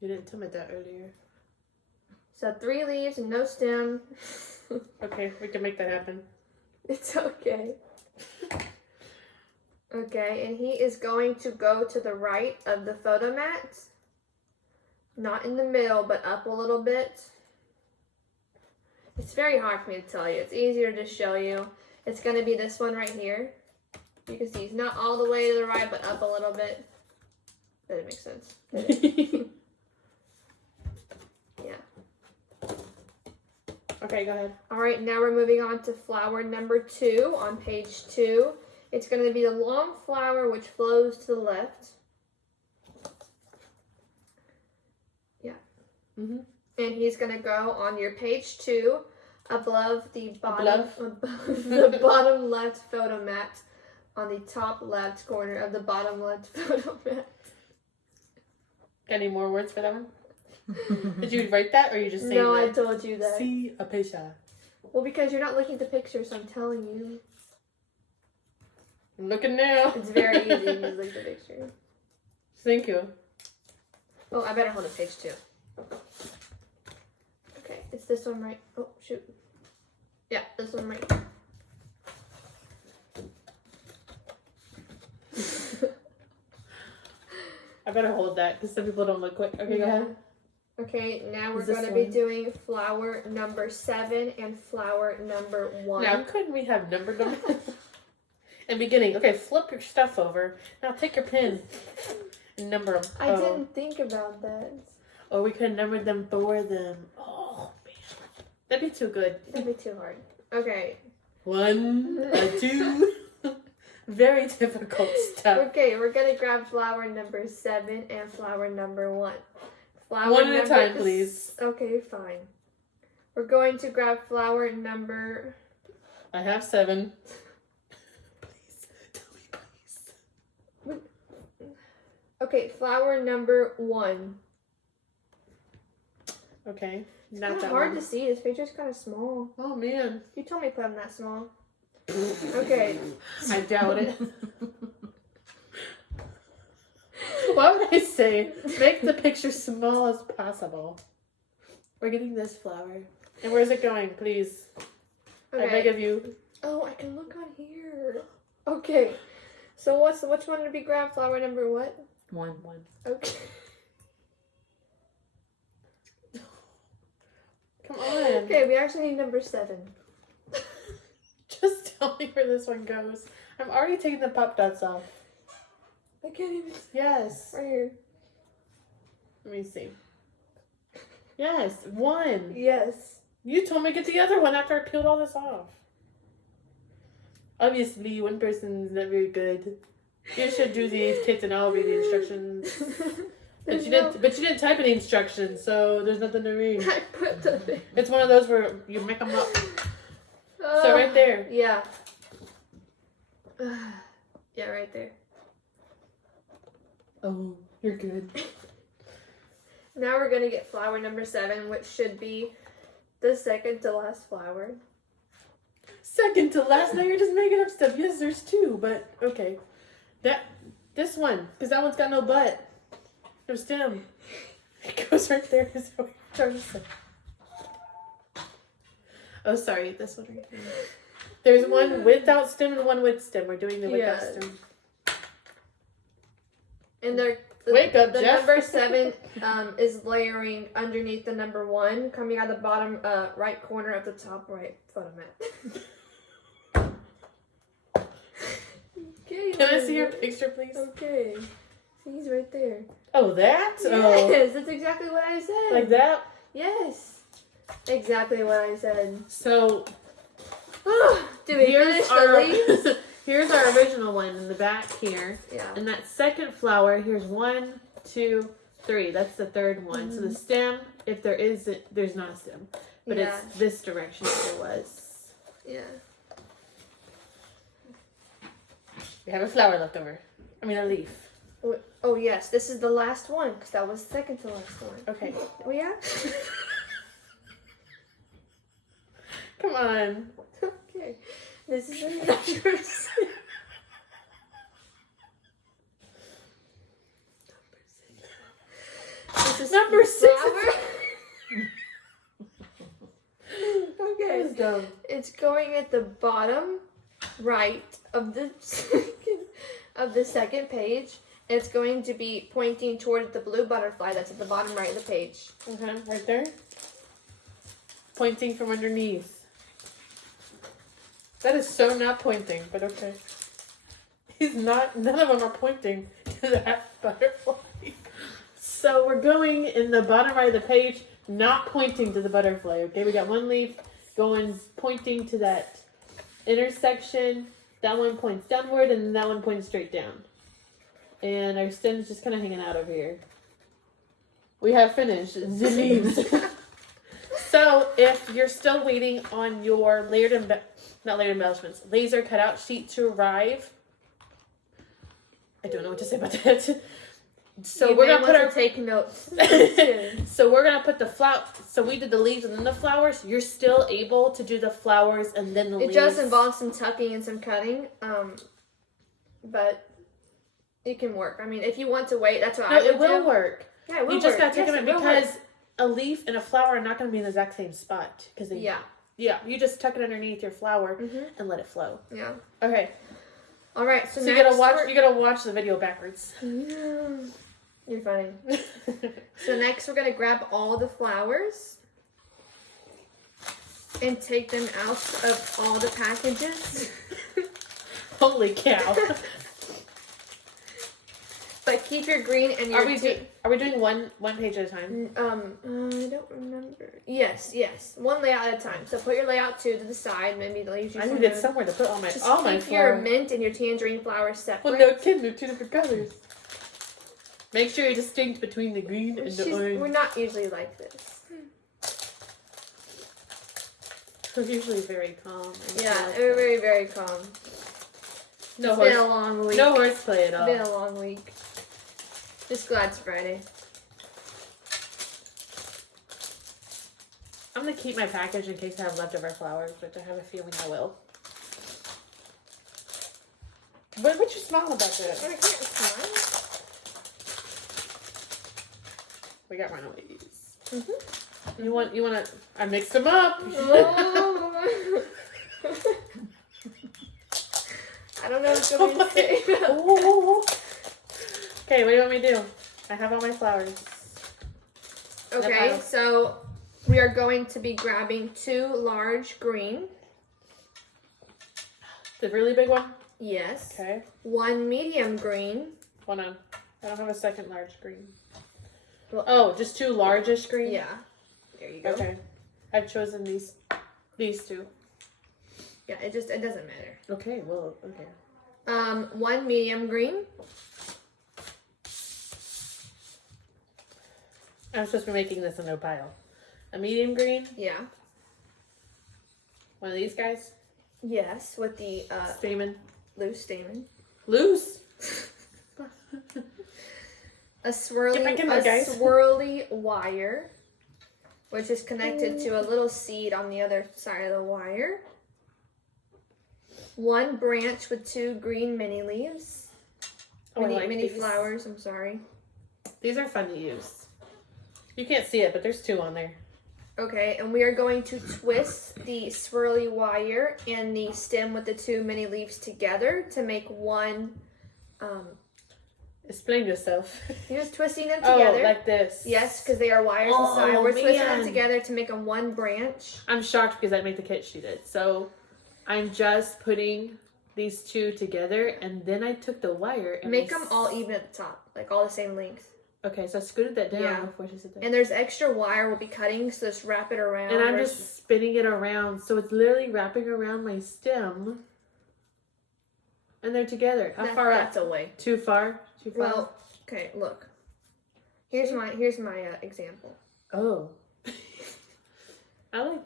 You didn't tell me that earlier. So 3 leaves and no stem. Okay, we can make that happen. It's okay. Okay, and he is going to go to the right of the photo mat. Not in the middle, but up a little bit. It's very hard for me to tell you. It's easier to show you. It's going to be this one right here. You can see he's not all the way to the right, but up a little bit. That makes sense. Yeah. Okay, go ahead. All right, now we're moving on to flower number 2 on page 2. It's going to be the long flower which flows to the left. Yeah. Mm-hmm. And he's going to go on your page 2 above the bottom, Above? the bottom left photo mat on the top left corner of the bottom left photo mat. Got any more words for that one? Did you write that, or you just saying No, that? I told you that. See a picture. Well, because you're not looking at the picture, so I'm telling you. I'm looking now. It's very easy if you look at the picture. Thank you. Oh, I better hold up page 2. Okay, it's this one right. Oh, shoot. Yeah, this one right. I better hold that because some people don't look quick. Okay, go ahead. Okay, now we're Is this going to be one? doing flower number 7 and flower number 1. Now, couldn't we have numbered them? In the beginning, okay, flip your stuff over. Now take your pen and number them. I didn't think about that. Or we could have numbered them for them. Oh, man. That'd be too good. That'd be too hard. Okay. 1, 2. Very difficult stuff. Okay, we're going to grab flower number 7 and flower number 1. Flower One at a time, number- please. Okay, fine. We're going to grab flower number... I have 7. Please, tell me, please. Okay, flower number 1. Okay, It's not kind of that hard one. to see. This picture's kind of small. Oh, man. You told me to put them that small. Okay. I doubt it. What would I say? Make the picture small as possible. We're getting this flower. And where's it going, please? I beg of you. Oh, I can look on here. Okay. So which one did we grab? Flower number what? 1. Okay. Come on. Okay, we actually need number 7. Just tell me where this one goes. I'm already taking the pop dots off. I can't even see. Yes. Right here. Let me see. Yes, 1. Yes. You told me to get the other one after I peeled all this off. Obviously, one person's not very good. You should do these kits and I'll read the instructions. But you didn't type any instructions, so there's nothing to read. I put the thing. It's one of those where you make them up. So right there. Yeah. Yeah, right there. Oh, you're good. Now we're gonna get flower number 7, which should be the second to last flower. Second to last. Now you're just making up stuff. Yes, there's 2, but okay. This one, because that one's got no butt. No stem. It goes right there. Is what I'm trying to say. Oh, sorry. This one right here. There's one without stem and one with stem. We're doing the without stem. And the Wake up, Jeff. number 7 is layering underneath the number 1, coming out the bottom right corner of the top right photomat. Okay. Can I see your picture, please? Okay. See, he's right there. Oh, that? Yes, Oh. that's exactly what I said. Like that? Yes. Exactly what I said. So, do we finish the leaves? Here's our original one in the back here. Yeah. And that second flower, here's 1, 2, 3. That's the third one. So the stem, if there is, there's not a stem. But it's this direction if there was. Yeah. We have a flower left over. I mean, a leaf. Oh, yes. This is the last one, because that was second to last one. Okay. Oh, yeah? Come on. Okay. This is the number 6. This is Number 6. flower. Okay. That was dumb. It's going at the bottom right of the second page. It's going to be pointing toward the blue butterfly that's at the bottom right of the page. Okay, right there. Pointing from underneath. That is so not pointing, but okay. None of them are pointing to that butterfly. So we're going in the bottom right of the page, not pointing to the butterfly, okay? We got one leaf pointing to that intersection. That one points downward, and that one points straight down. And our stem's just kind of hanging out over here. We have finished the leaves. So if you're still waiting on your not layered embellishments, laser cutout sheet to arrive, I don't know what to say about that. So we're gonna put take notes. So we're gonna put the flower. So we did the leaves and then the flowers. You're still able to do the flowers and then the leaves. It does involve some tucking and some cutting, but it can work. I mean, if you want to wait, that's what I would do. It will work. Yeah, it will You just work. gotta take Yes, them in it will because work. a leaf and a flower are not gonna be in the exact same spot because they. Yeah. You just tuck it underneath your flower and let it flow. Yeah. Okay. All right. So So next you gotta watch the video backwards. Yeah. You're funny. So next we're going to grab all the flowers and take them out of all the packages. Holy cow. But keep your green and your... Are we doing one page at a time? I don't remember. Yes. One layout at a time. So put your layout 2 to the side. Maybe they'll use you I needed somewhere to put all my keep flowers. your mint and your tangerine flowers separate. Well, no kidding, they're 2 different colors. Make sure you're distinct between the green and the orange. We're not usually like this. We're usually very calm. Yeah, we're very, very calm. It's been a long week. No horseplay at all. It's been a long week. Just glad it's Friday. I'm going to keep my package in case I have leftover flowers, which I have a feeling I will. What you smiling about that? I can't smile. We got runaways. You want to... I mixed them up. Oh. I don't know what's going to say. Okay, what do you want me to do? I have all my flowers. Okay, so we are going to be grabbing 2 large green. The really big one? Yes. Okay. 1 medium green. Hold on. I don't have a second large green. Well, Oh, just 2 largish green? yeah. There you go. Okay. I've chosen these 2. Yeah, it doesn't matter. Okay, well, okay. 1 medium green. I'm supposed to be making this in a pile. A medium green. Yeah. One of these guys. Yes, with the Stamen. loose stamen. Loose. A swirly, back in there, guys. swirly wire, which is connected to a little seed on the other side of the wire. One branch with 2 green mini leaves. Oh, I mini like mini these. flowers, I'm sorry. These are fun to use. You can't see it, but there's 2 on there. Okay, and we are going to twist the swirly wire and the stem with the 2 mini leaves together to make one. Explain yourself. You're just twisting them together. Oh, like this. Yes, because they are wires inside. We're twisting them together to make them one branch. I'm shocked because I made the kit she did. So I'm just putting these 2 together, and then I took the wire and Make them all even at the top, like all the same length. Okay, so I scooted that down Yeah. before she said that. And there's extra wire we'll be cutting, so just wrap it around. And I'm just spinning it around, so it's literally wrapping around my stem. And they're together. How far up? That's away. Too far? Too far? Well, okay, look. Here's my example. Oh. I like.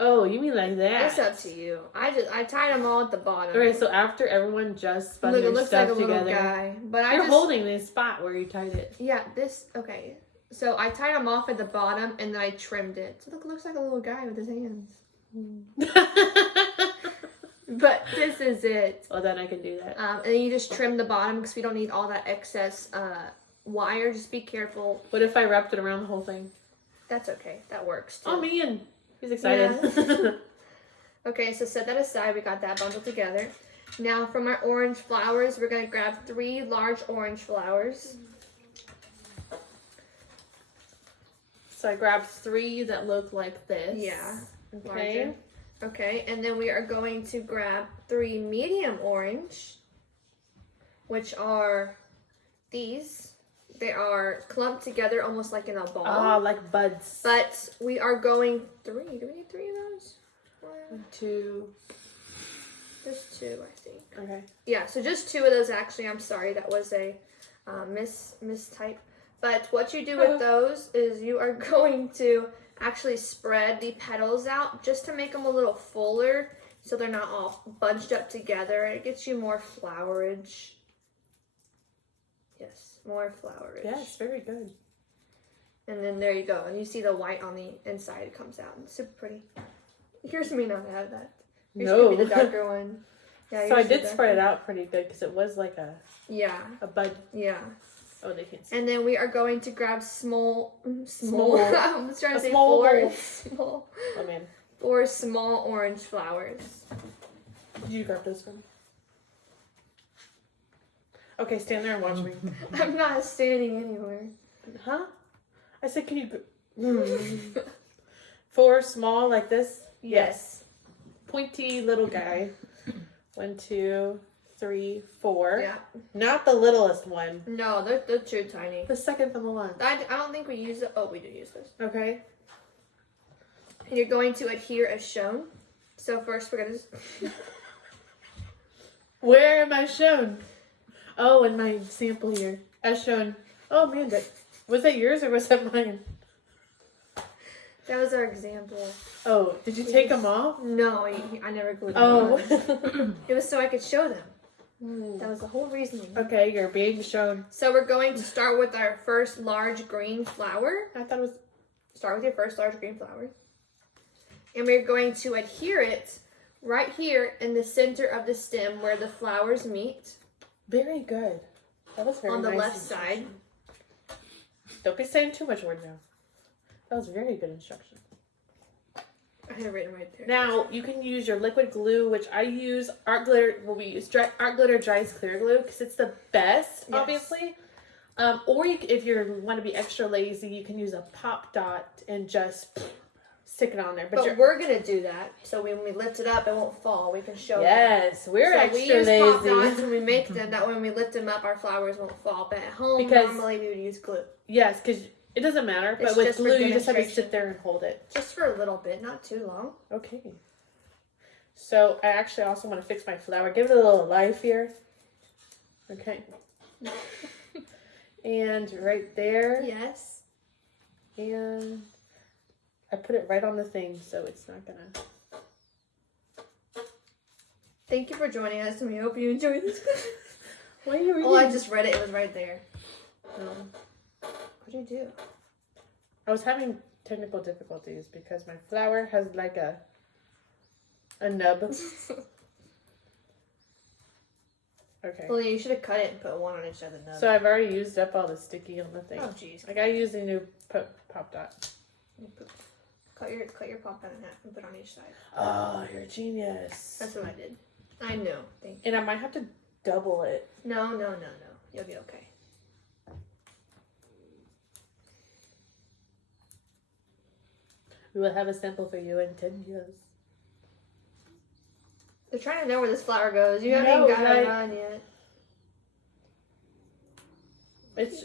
Oh, you mean like that? It's up to you. I tied them all at the bottom. Okay, so after everyone just spun Look, their it looks stuff like a little together, guy, but you're holding the spot where you tied it. Yeah, this okay. So I tied them off at the bottom and then I trimmed it. So look, it looks like a little guy with his hands. But this is it. Well, then I can do that. And then you just trim the bottom because we don't need all that excess wire. Just be careful. What if I wrapped it around the whole thing? That's okay. That works too. Oh man, he's excited. Yeah. Okay, so set that aside. We got that bundled together. Now from our orange flowers, we're going to grab 3 large orange flowers. So I grabbed 3 that look like this. Yeah. Okay. Larger. Okay, and then we are going to grab 3 medium orange, which are these. They are clumped together almost like in a ball. Ah, like buds. But we are going 3. Do we need 3 of those? 1, 2. There's 2, I think. Okay. Yeah, so just 2 of those actually. I'm sorry, that was a mistype. But what you do with those is you are going to actually spread the petals out just to make them a little fuller so they're not all bunched up together. It gets you more flowerage. Yes, more flowerage. Yes, very good. And then there you go. And you see the white on the inside comes out. It's super pretty. Yours may not have that. Yours could be the darker one. Yeah, so I yours is did spread it out pretty good because it was like a bud. Yeah. Oh, they can't see. And then we are going to grab small. I was trying to say small 4 hole. small. Oh man. 4 small orange flowers. Did you grab this one? Okay, stand there and watch me. I'm not standing anywhere. Huh? I said, can you... 4 small like this? Yes. Pointy little guy. 1, 2, 3, 4. Yeah. Not the littlest one. No, they're too tiny. The second from the lunch. I don't think we use it. Oh, we do use this. Okay. And you're going to adhere as shown. So first we're going to... Where am I shown? Oh, in my sample here. As shown. Oh, man. Was that yours or was that mine? That was our example. Oh, did you take them off? No, I never glued them Oh. on. It was so I could show them. That was the whole reasoning. Okay, you're being shown. So we're going to start with our first large green flower. I thought it was... Start with your first large green flower. And we're going to adhere it right here in the center of the stem where the flowers meet. Very good. That was very On the nice left side. instruction. Don't be saying too much word now. That was very good instruction. I have it written right there. Now, you can use your liquid glue, which I use art glitter. Well, we use art glitter dries clear glue because it's the best, Yes. obviously. Or if you want to be extra lazy, you can use a pop dot and just stick it on there. But we're going to do that. So when we lift it up, it won't fall. We can show yes, we're so extra we use pop dots lazy. when we make them. That when we lift them up, our flowers won't fall. But at home, Because- normally we would use glue. Yes, because it doesn't matter. It's But with just for glue, you just have to demonstration. sit there and hold it. Just for a little bit, not too long. Okay. So I actually also want to fix my flower. Give it a little life here. Okay. And right there. Yes. And I put it right on the thing, so it's not gonna. Thank you for joining us, and we hope you enjoyed this. What are you reading? Oh, I just read it. It was right there. No. What'd you do? I was having technical difficulties because my flower has like a nub. Okay. Well, you should have cut it and put one on each of the nubs. So I've already used up all the sticky on the thing. Oh, jeez. I gotta use a new pop dot. Cut your pop dot in half and put on each side. Oh, you're a genius. That's what I did. I know. Thank you. And I might have to double it. No. You'll be okay. We will have a sample for you in 10 years. They're trying to know where this flower goes. You haven't No, even got it like- on yet.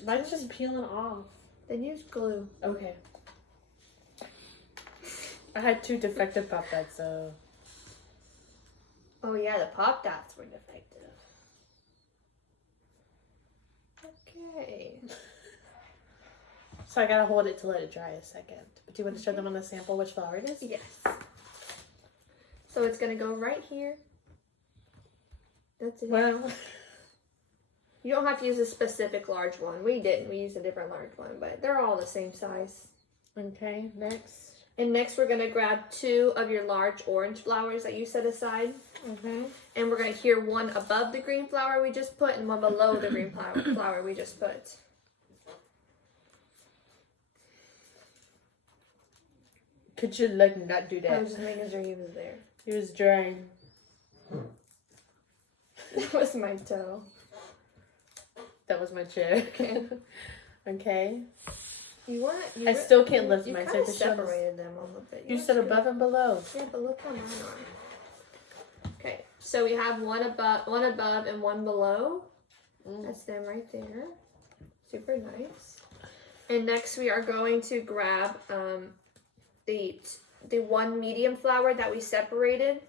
Mine's just peeling off. Then use glue. Okay. I had 2 defective pop dots, so. Oh yeah, the pop dots were defective. Okay. So I gotta hold it to let it dry a second. But do you want to show them on the sample which flower it is? Yes. So it's gonna go right here. That's it. Well. You don't have to use a specific large one. We didn't. We used a different large one, but they're all the same size. Okay, next. And next we're going to grab 2 of your large orange flowers that you set aside. Okay. And we're going to adhere one above the green flower we just put and one below the green flower we just put. Could you like not do I that? was just making sure he was there. He was drying. That was my toe. That was my chair. Okay. Okay. I still can't lift you mine, so I kind of have to show this. separated them a little bit. You That's said good. above and below. Yeah, but look how mine are. Okay, so we have one above and one below. That's them right there. Super nice. And next we are going to grab the one medium flower that we separated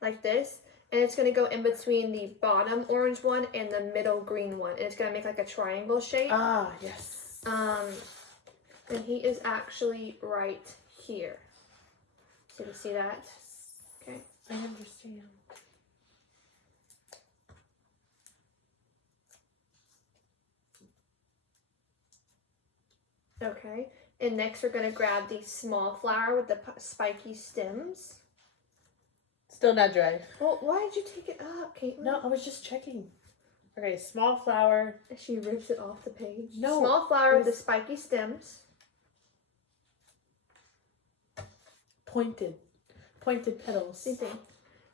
like this. And it's going to go in between the bottom orange one and the middle green one. And it's going to make like a triangle shape. Ah, yes. And he is actually right here. So you see that? Okay. I understand. Okay. And next we're going to grab the small flower with the spiky stems. Still not dry. Well, why did you take it up, Caitlin? No, I was just checking. Okay, small flower. She rips it off the page. No, Small flower with the it's- spiky stems. Pointed petals. Same thing.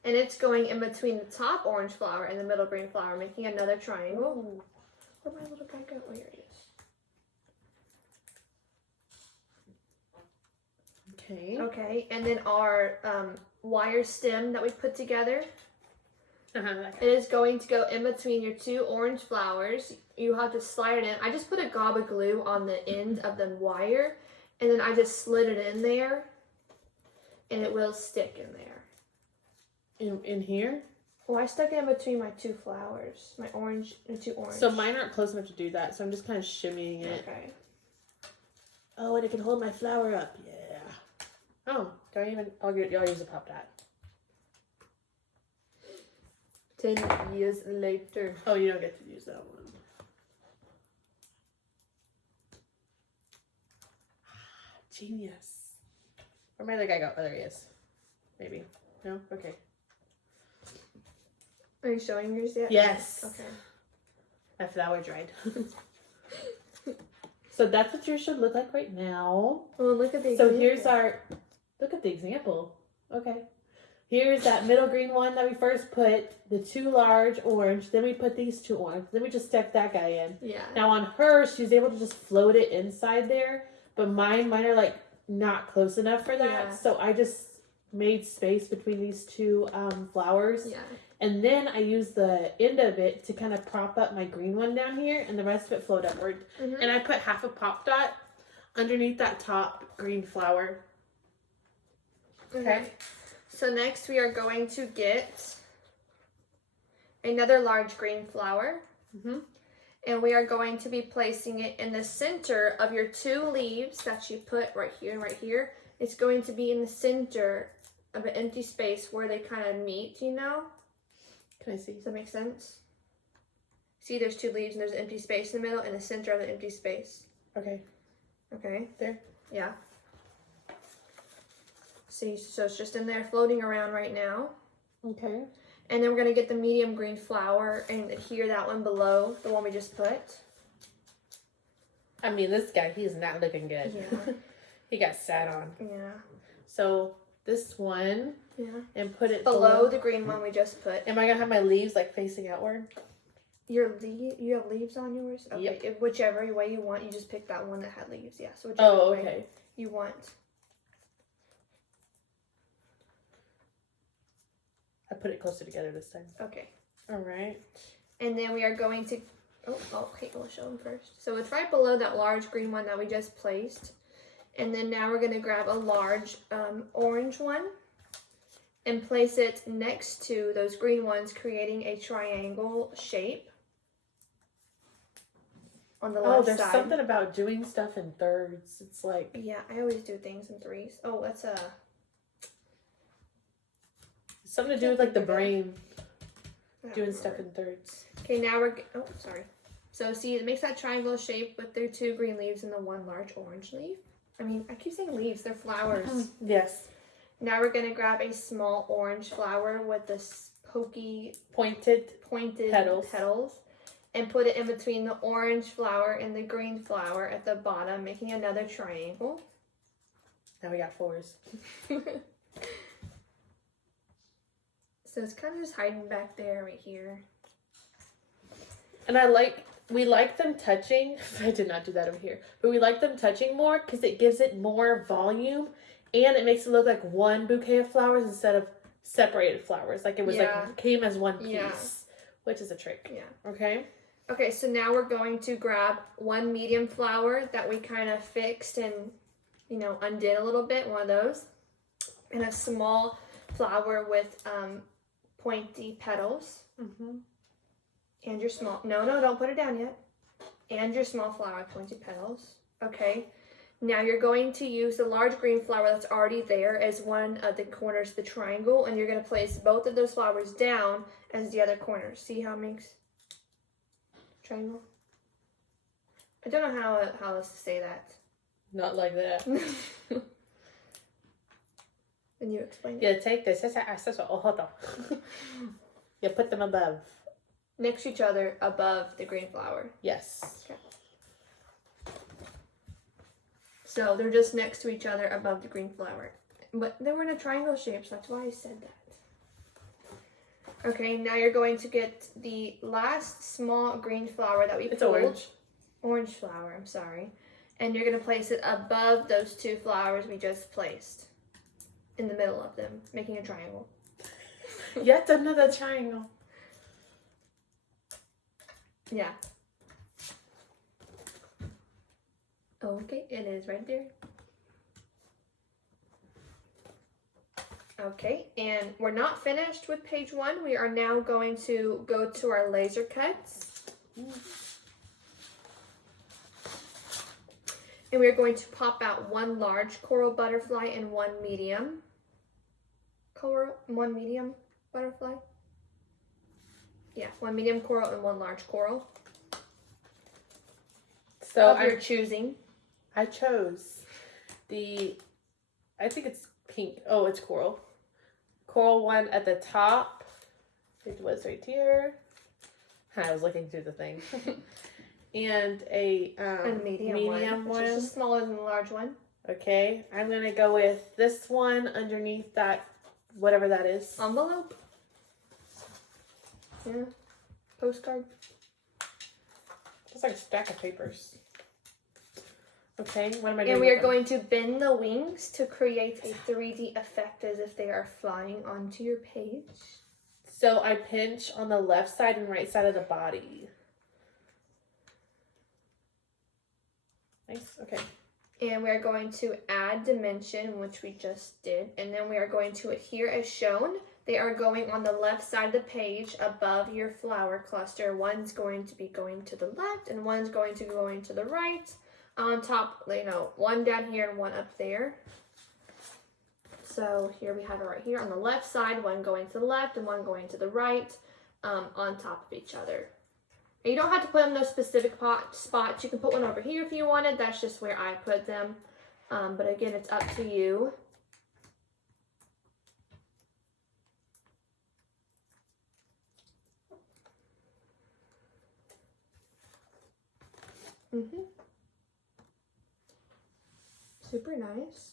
And it's going in between the top orange flower and the middle green flower, making another triangle. Ooh. Where'd my little guy go? Oh, here he is. Okay. Okay, and then our wire stem that we put together, That it is going to go in between your 2 orange flowers. You have to slide it in. I just put a gob of glue on the end of the wire, and then I just slid it in there, and it will stick in there. In here? Well, I stuck it in between my 2 flowers, my orange and 2 orange. So mine aren't close enough to do that, so I'm just kind of shimmying it. Okay. Oh, and it can hold my flower up. Yeah. Oh, do I even? I'll use a pop dot. 10 years later. Oh, you don't get to use that one. Genius. Where'd my other guy go? Oh, there he is. Maybe. No? Okay. Are you showing yours yet? Yes. Okay. My flower dried. So that's what yours should look like right now. Well, look at the So example. here's our, look at the example. Okay. Here's that middle green one that we first put, the 2 large orange, then we put these 2 orange, then we just stuck that guy in. Yeah. Now on her, she's able to just float it inside there, but mine are like not close enough for that. Yeah. So I just made space between these 2 flowers. Yeah. And then I used the end of it to kind of prop up my green one down here, and the rest of it flowed upward. Mhm. And I put half a pop dot underneath that top green flower. Okay. So next we are going to get another large green flower. Mhm. And we are going to be placing it in the center of your 2 leaves that you put right here and right here. It's going to be in the center of an empty space where they kind of meet, you know? Can I see? Does that make sense? See, there's 2 leaves and there's an empty space in the middle and the center of the empty space. Okay. Okay? There? Yeah. See, so it's just in there floating around right now. Okay. And then we're going to get the medium green flower and adhere that one below the one we just put. I mean, this guy, he's not looking good. Yeah. He got sat on. Yeah. So this one, Yeah. and put it Below the green one we just put. Am I gonna have my leaves like facing outward? You have leaves on yours? Okay. Yep. Whichever way you want, you just pick that one that had leaves. Yeah. So Oh, whichever way okay. you want. I put it closer together this time. Okay. All right. And then we are going to, okay, we'll show them first. So it's right below that large green one that we just placed. And then now we're going to grab a large orange one and place it next to those green ones, creating a triangle shape on the left there's side. something about doing stuff in thirds. It's like, Yeah, I always do things in 3s. Oh, that's something to do with like the brain, I don't doing stuff remember. in thirds. Okay, now sorry. So see, it makes that triangle shape with their 2 green leaves and the 1 large orange leaf. I mean, I keep saying leaves, they're flowers. Yes. Now we're going to grab a small orange flower with this pokey, Pointed. pointed Petals. and put it in between the orange flower and the green flower at the bottom, making another triangle. Now we got 4s. So it's kind of just hiding back there right here. And we like them touching. I did not do that over here. But we like them touching more because it gives it more volume. And it makes it look like one bouquet of flowers instead of separated flowers. Like it was came as one piece. Yeah. Which is a trick. Yeah. Okay? Okay, so now we're going to grab 1 medium flower that we kind of fixed and, undid a little bit, one of those. And a small flower with pointy petals. Mm-hmm. And your small, no, don't put it down yet. And your small flower with pointy petals. Okay. Now you're going to use the large green flower that's already there as one of the corners of the triangle. And you're going to place both of those flowers down as the other corners. See how it makes triangle? I don't know how else to say that. Not like that. Can you explain it? Yeah, take this. Yeah, put them above. Next to each other above the green flower. Yes. Okay. So they're just next to each other above the green flower. But they were in a triangle shape, so that's why I said that. Okay, now you're going to get the last small green flower that we pulled. It's orange. Orange flower, I'm sorry. And you're going to place it above those 2 flowers we just placed. In the middle of them, making a triangle. Yet another triangle. Yeah. Okay, it is right there. Okay, and we're not finished with page 1. We are now going to go to our laser cuts. And we're going to pop out 1 large coral butterfly and 1 medium coral, 1 medium butterfly. Yeah, 1 medium coral and 1 large coral. So Of your choosing. I chose I think it's pink. Oh, it's coral. Coral one at the top. It was right here. I was looking through the thing. And a medium one. Which is smaller than the large one. Okay, I'm going to go with this one underneath that, whatever that is. Envelope. Yeah. Postcard. It's like a stack of papers. Okay, what am I doing? And we are with them? going to bend the wings to create a 3D effect as if they are flying onto your page. So I pinch on the left side and right side of the body. Nice, okay. And we are going to add dimension, which we just did. And then we are going to adhere as shown. They are going on the left side of the page above your flower cluster. One's going to be going to the left and one's going to be going to the right. On top, you know, one down here and one up there. So here we have it right here on the left side, one going to the left and one going to the right, on top of each other. And you don't have to put them in those specific spots. You can put one over here if you wanted. That's just where I put them. But again, it's up to you. Super nice.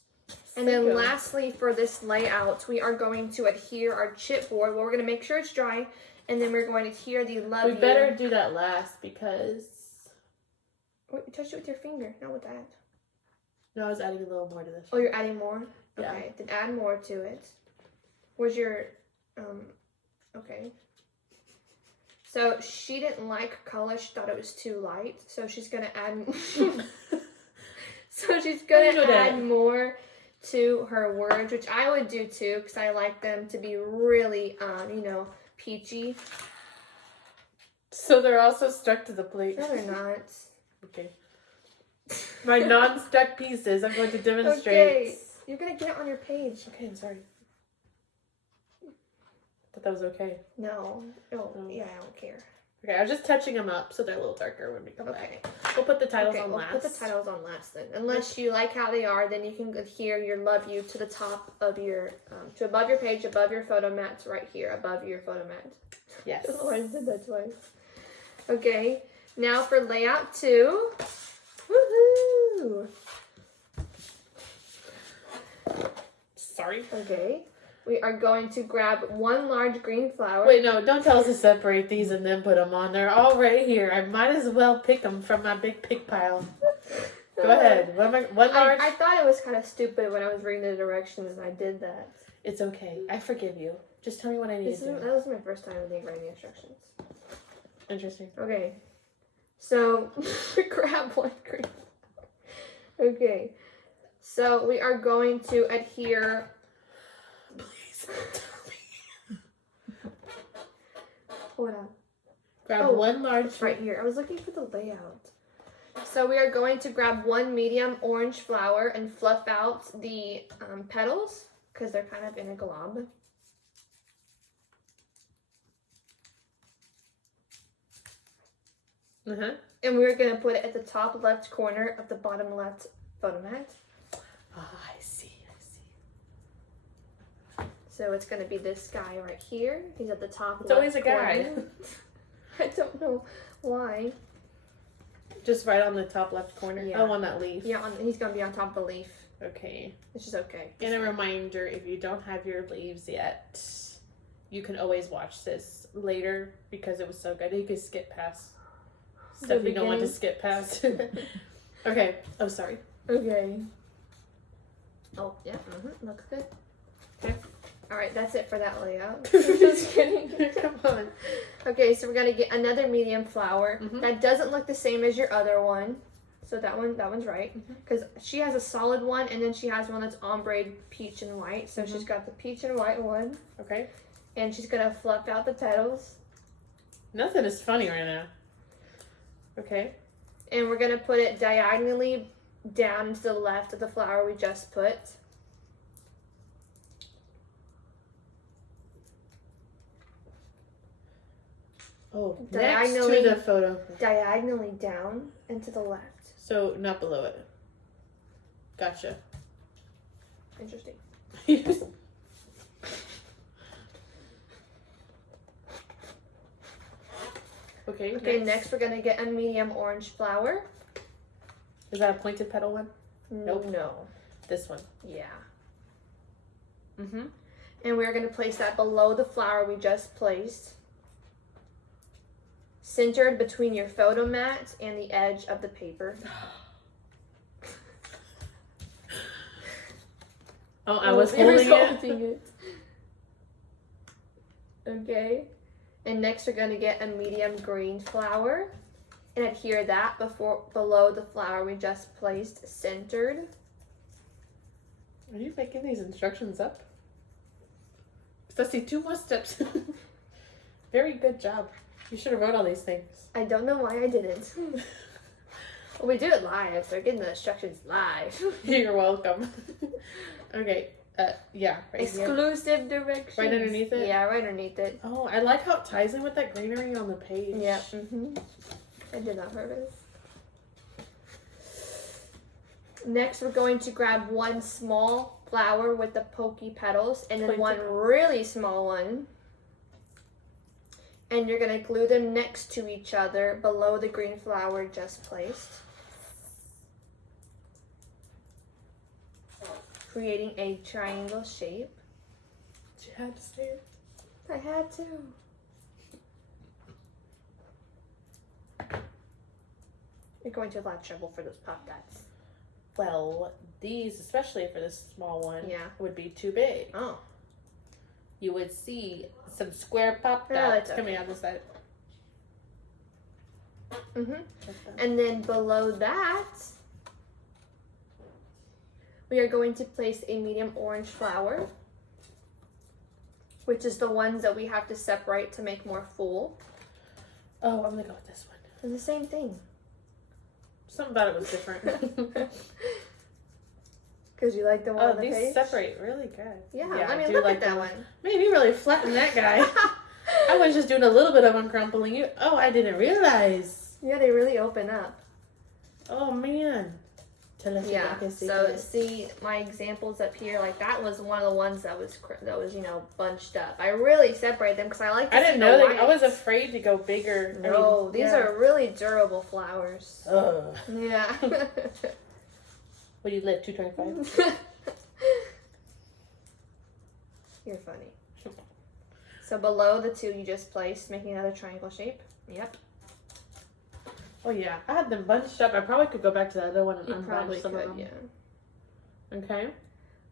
And then lastly, for this layout, we are going to adhere our chipboard. Well, we're going to make sure it's dry, and then we're going to adhere the love you. We better do that last because... Wait, you touched it with your finger, not with that. No, I was adding a little more to this. Oh, you're adding more? Yeah. Okay, then add more to it. Where's your... okay. So she didn't like color. She thought it was too light. So she's going to add... So she's going to add more to her words, which I would do too, because I like them to be really, you know, peachy. So they're also stuck to the plate. No, they're not. Okay. My non-stuck pieces. I'm going to demonstrate. Okay. You're going to get it on your page. Okay, I'm sorry. I thought that was okay. No. Oh, yeah, I don't care. Okay, I was just touching them up so they're a little darker when we come Okay. back. We'll put the titles on we'll last. put the titles on last then. Unless you like how they are, then you can adhere your love you to the top of your, to above your page, above your photo mat, right here, above your photo mat. Yes. Oh, I said that twice. Okay, now for layout 2. Woohoo! Sorry. Okay, we are going to grab one large green flower. Wait, no, don't tell us to separate these and then put them on. They're all right here. I might as well pick them from my big pick pile. Go ahead. One large? I thought it was kind of stupid when I was reading the directions and I did that. It's okay. I forgive you. Just tell me what I need to do. That was my first time reading the instructions. Interesting. Okay, so grab one green flower. Okay, so we are going to adhere. Please tell me. Hold on. Grab one large. It's right here. I was looking for the layout. So we are going to grab one medium orange flower and fluff out the petals because they're kind of in a glob. Uh-huh. And we're going to put it at the top left corner of the bottom left photo mat. Oh, I see. So it's going to be this guy right here. He's at the top It's left always a guy. corner. I don't know why. Just right on the top left corner. Yeah. Oh, on that leaf. Yeah, he's going to be on top of the leaf. Okay. Which is okay. And a reminder, if you don't have your leaves yet, you can always watch this later because it was so good. You could skip past stuff you don't want to skip past. Okay. Oh, sorry. Okay. Oh, yeah. Looks good. Okay. All right, that's it for that layout. Just kidding. Come on. Okay, so we're going to get another medium flower. That doesn't look the same as your other one. So that one's right. Because she has a solid one, and then she has one that's ombre peach and white. So she's got the peach and white one. Okay. And she's going to fluff out the petals. Nothing is funny right now. Okay. And we're going to put it diagonally down to the left of the flower we just put. Oh, Diagonally- next to the photo. Diagonally down and to the left. So, not below it. Gotcha. Interesting. Okay, next we're going to get a medium orange flower. Is that a pointed petal one? Nope. No. This one. Yeah. Mm-hmm. And we're going to place that below the flower we just placed. Centered between your photo mat and the edge of the paper. Oh, I was holding it. Okay. And next we're going to get a medium green flower and adhere that below the flower we just placed, centered. Are you making these instructions up? Because I see 2 more steps. Very good job. You should have wrote all these things. I don't know why I didn't. Well, we do it live, so we're getting the instructions live. You're welcome. Okay. Yeah. Right here. Exclusive directions. Right underneath it? Yeah, right underneath it. Oh, I like how it ties in with that greenery on the page. Yeah. I did that on purpose. Next, we're going to grab one small flower with the pokey petals and then Pointy one petals. really small one. And you're going to glue them next to each other below the green flower just placed, creating a triangle shape. You had to say it. I had to. You're going to have a lot of trouble for those pop dots. Well, these, especially for this small one, Yeah. would be too big. Oh. You would see some square pop Oh, dots that's coming out the side. And then below that, we are going to place a medium orange flower, which is the ones that we have to separate to make more full. Oh, I'm gonna go with this one. They're the same thing. Something about it was different. Because you like the one on the these page? separate really good. Yeah, I I mean, do look like at that them. one. Man, you really flattened that guy. I was just doing a little bit of uncrumpling. You. Oh, I didn't realize. Yeah, they really open up. Oh man. Yeah. So see my examples up here, like that was one of the ones that was bunched up. I really separate them because I like. To I didn't see know the that. I was whites. afraid to go bigger. No, these are really durable flowers. Ugh. Yeah. What do you live? 225. You're funny. So below the two you just placed, making another triangle shape. Yep. Oh yeah, I had them bunched up. I probably could go back to the other one and You probably unbunch some of could, them. yeah. Okay.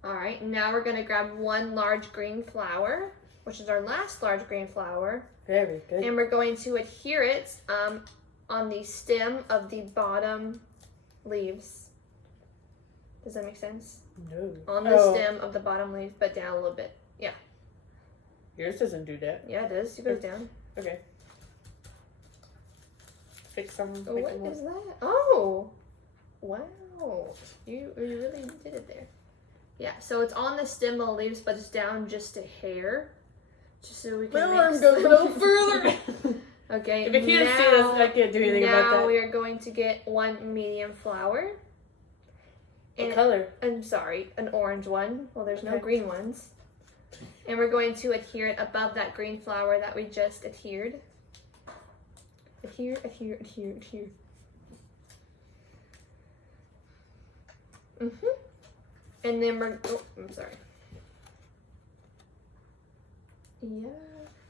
All right, now we're gonna grab one large green flower, which is our last large green flower, Very good. and we're going to adhere it on the stem of the bottom leaves. Does that make sense? No. On the stem of the bottom leaves, but down a little bit. Yeah. Yours doesn't do that. Yeah, it does. It goes down. Okay. Fix them. Oh, make what them is that? Oh, wow. You really did it there. Yeah, so it's on the stem of the leaves, but it's down just a hair. Just so we can My make arm goes no further. Okay, If you can't see this, I can't do anything about now that. we are going to get one medium flower. What color? I'm sorry, an orange one. Well, there's no Okay. green ones. And we're going to adhere it above that green flower that we just adhered. Adhere, adhere, adhere, adhere. And then we're, I'm sorry. Yeah,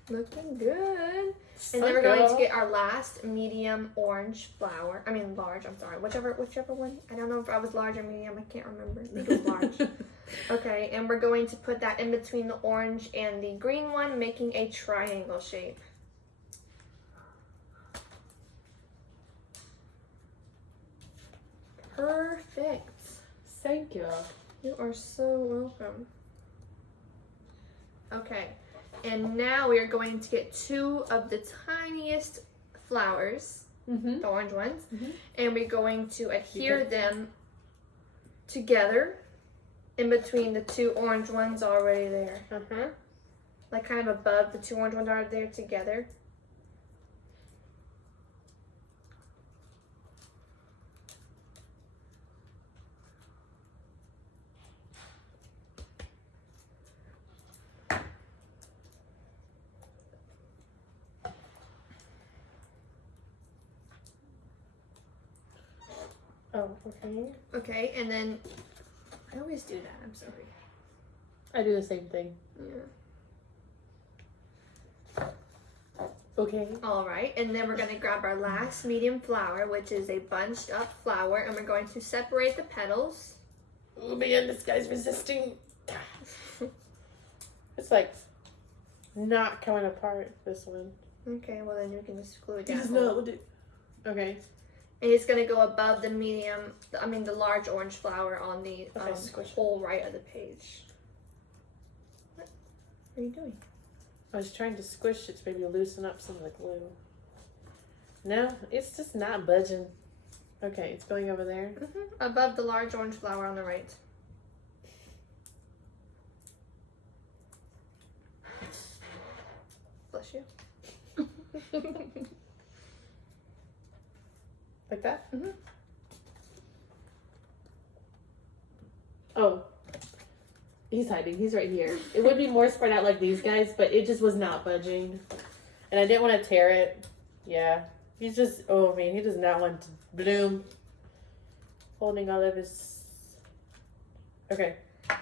looking good. And then we're going to get our last medium orange flower. I mean large, I'm sorry. Whichever one. I don't know if I was large or medium. I can't remember. I think it was large. Okay, and we're going to put that in between the orange and the green one, making a triangle shape. Perfect. Thank you. You are so welcome. Okay, and now we are going to get two of the tiniest flowers, the orange ones, and we're going to adhere them together in between the two orange ones already there. Like kind of above the two orange ones are there together. Oh, okay. Okay, and then I always do that. I'm sorry. I do the same thing. Yeah. Okay. All right, and then we're going to grab our last medium flower, which is a bunched up flower, and we're going to separate the petals. Oh man, this guy's resisting. It's like not coming apart, this one. Okay, well then you can just glue it down. Okay. And it's going to go above the the large orange flower on the Okay, squish it. whole right of the page. What are you doing? I was trying to squish it to maybe loosen up some of the glue. No, it's just not budging. Okay, it's going over there. Above the large orange flower on the right. Bless you. Like that? Mm-hmm. Oh. He's hiding. He's right here. It would be more spread out like these guys, but it just was not budging. And I didn't want to tear it. Yeah. He's just, oh man, he does not want to bloom. Holding all of his... Okay.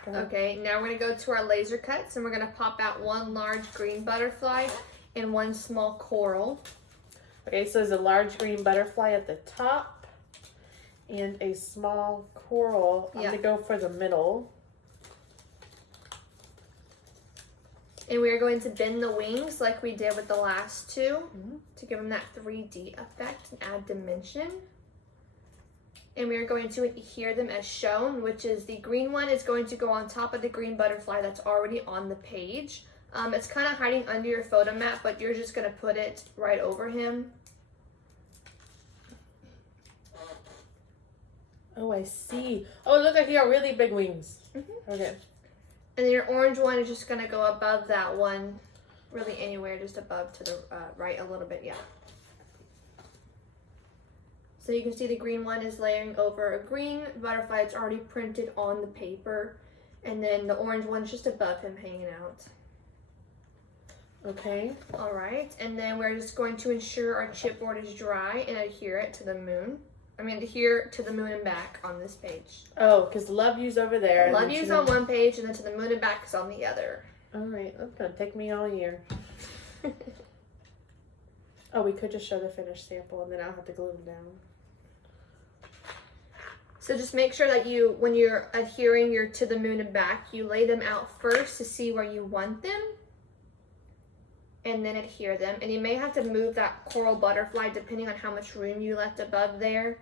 Go ahead. Okay, now we're going to go to our laser cuts, and we're going to pop out one large green butterfly and one small coral. Okay, so there's a large green butterfly at the top and a small coral. I'm going to go for the middle. And we are going to bend the wings like we did with the last two to give them that 3D effect and add dimension. And we are going to adhere them as shown, which is the green one is going to go on top of the green butterfly that's already on the page. It's kind of hiding under your photo mat, but you're just going to put it right over him. Oh, I see. Oh, look like he got really big wings. Okay. And then your orange one is just going to go above that one, really anywhere, just above to the right a little bit, yeah. So you can see the green one is layering over a green butterfly. It's already printed on the paper. And then the orange one's just above him hanging out. Okay. All right. And then we're just going to ensure our chipboard is dry and adhere it to the moon. Adhere to the moon and back on this page. Oh, because love you's over there. Love you's on one page, and then to the moon and back is on the other. All right. That's going to take me all year. Oh, we could just show the finished sample, and then I'll have to glue them down. So just make sure that you, when you're adhering your to the moon and back, you lay them out first to see where you want them. And then adhere them. And you may have to move that coral butterfly depending on how much room you left above there.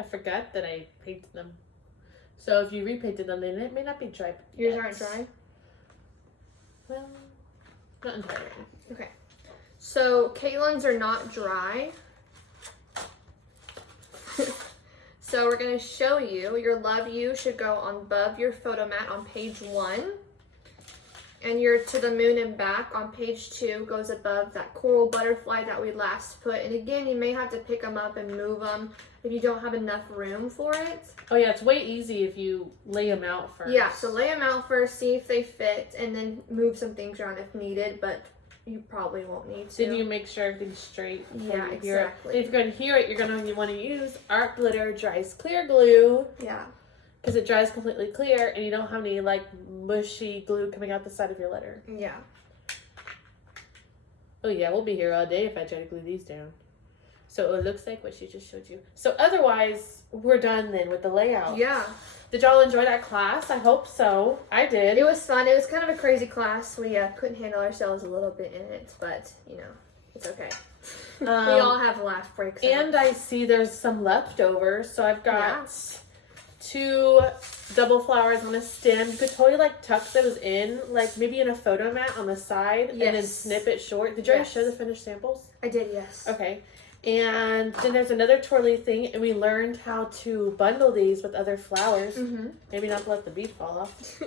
I forgot that I painted them. So if you repainted them, they may not be dry. Yours aren't dry? Well, not entirely. Okay. So Caitlin's are not dry. So we're going to show you. Your love you should go on above your photo mat on page 1. And your to the moon and back on page 2 goes above that coral butterfly that we last put. And again, you may have to pick them up and move them if you don't have enough room for it. Oh yeah, it's way easy if you lay them out first. Yeah, so lay them out first, see if they fit, and then move some things around if needed, but you probably won't need to. Then you make sure everything's straight. Yeah, exactly. If you're going to adhere it, you're going to want to use art glitter dries clear glue. Yeah. Because it dries completely clear and you don't have any like mushy glue coming out the side of your letter. Yeah. Oh yeah, we'll be here all day if I try to glue these down. So it looks like what she just showed you. So otherwise, we're done then with the layout. Yeah. Did y'all enjoy that class? I hope so. I did. It was fun. It was kind of a crazy class. We couldn't handle ourselves a little bit in it, but, you know, it's okay. We all have laugh breaks. And I see there's some leftovers. So I've got 2 double flowers on a stem. You could totally like tuck those in, like maybe in a photo mat on the side, and then snip it short. Did you already show the finished samples? I did, yes. Okay. And then there's another twirly thing, and we learned how to bundle these with other flowers. Maybe not to let the bead fall off.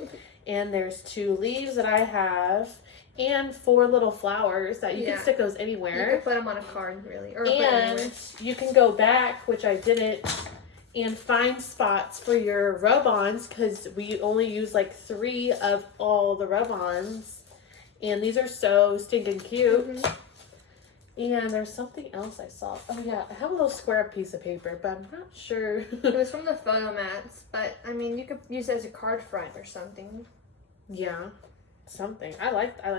And there's 2 leaves that I have, and 4 little flowers that you can stick those anywhere. You can put them on a card, really. Or and you can go back, which I didn't, and find spots for your rub-ons, because we only use like 3 of all the rub-ons. And these are so stinking cute. And there's something else I saw. Oh yeah, I have a little square piece of paper, but I'm not sure. It was from the photo mats, but I mean, you could use it as a card front or something. Yeah, something. I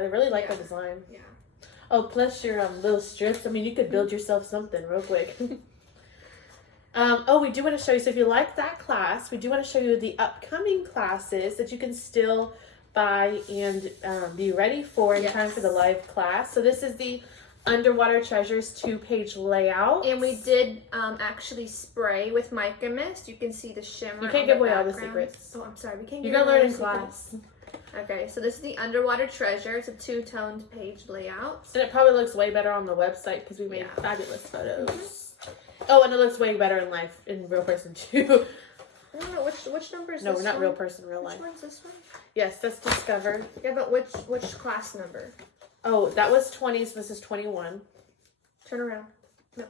really like the design. Yeah. Oh, plus your little strips. I mean, you could build yourself something real quick. Oh, we do want to show you. So if you like that class, we do want to show you the upcoming classes that you can still buy and be ready for in time for the live class. So this is the Underwater Treasures 2-page layout. And we did actually spray with mica mist. You can see the shimmer. You can't give away all the secrets. Oh, I'm sorry. We can't. You're gonna learn in class. Okay, so this is the Underwater Treasure. It's a two-toned page layout. And it probably looks way better on the website because we made Yeah. fabulous photos. Oh, and it looks way better in life, in real person too. I don't know, which number is No, this we're not one? real person, real Which life. one's this one? Yes, that's Discover. Yeah, but which class number? Oh, that was 20, so this is 21. Turn around. No.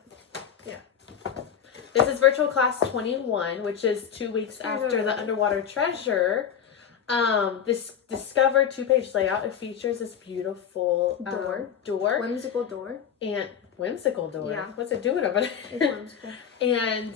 This is virtual class 21, which is 2 weeks after the Underwater Treasure. This Discover 2-page layout. It features this beautiful door Whimsical door. and whimsical door. Yeah. What's it doing over there? It's whimsical. And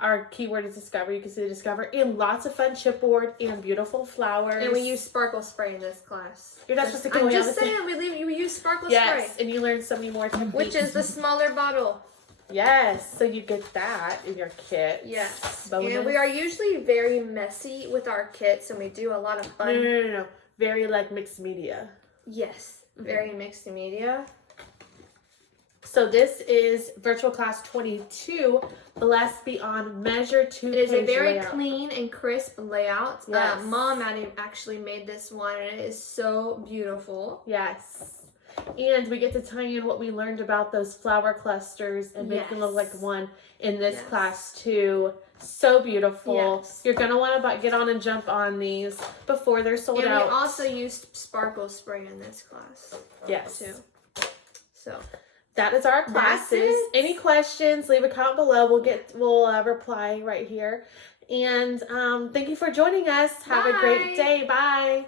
our keyword is Discover. You can see the Discover and lots of fun chipboard and beautiful flowers. And we use sparkle spray in this class. You're not supposed to go I'm away just on the saying, we use sparkle Yes, spray. and you learn so many more techniques. Which is the smaller bottle. Yes, so you get that in your kit. Yes. Bonus. And we are usually very messy with our kits, and we do a lot of fun. No. Very like mixed media. Yes. Very mixed media. So this is virtual class 22, Blessed Beyond Measure 2-page It is a very layout. clean and crisp layout. Yes. Mom actually made this one, and it is so beautiful. Yes. And we get to tie in what we learned about those flower clusters and make them look like one in this class too. So beautiful. Yes. You're going to want to get on and jump on these before they're sold And out. we also used sparkle spray in this class. Yes. Too. So that is our That's classes. it. Any questions, leave a comment below. We'll reply right here. And thank you for joining us. Have a great Bye. day. Bye.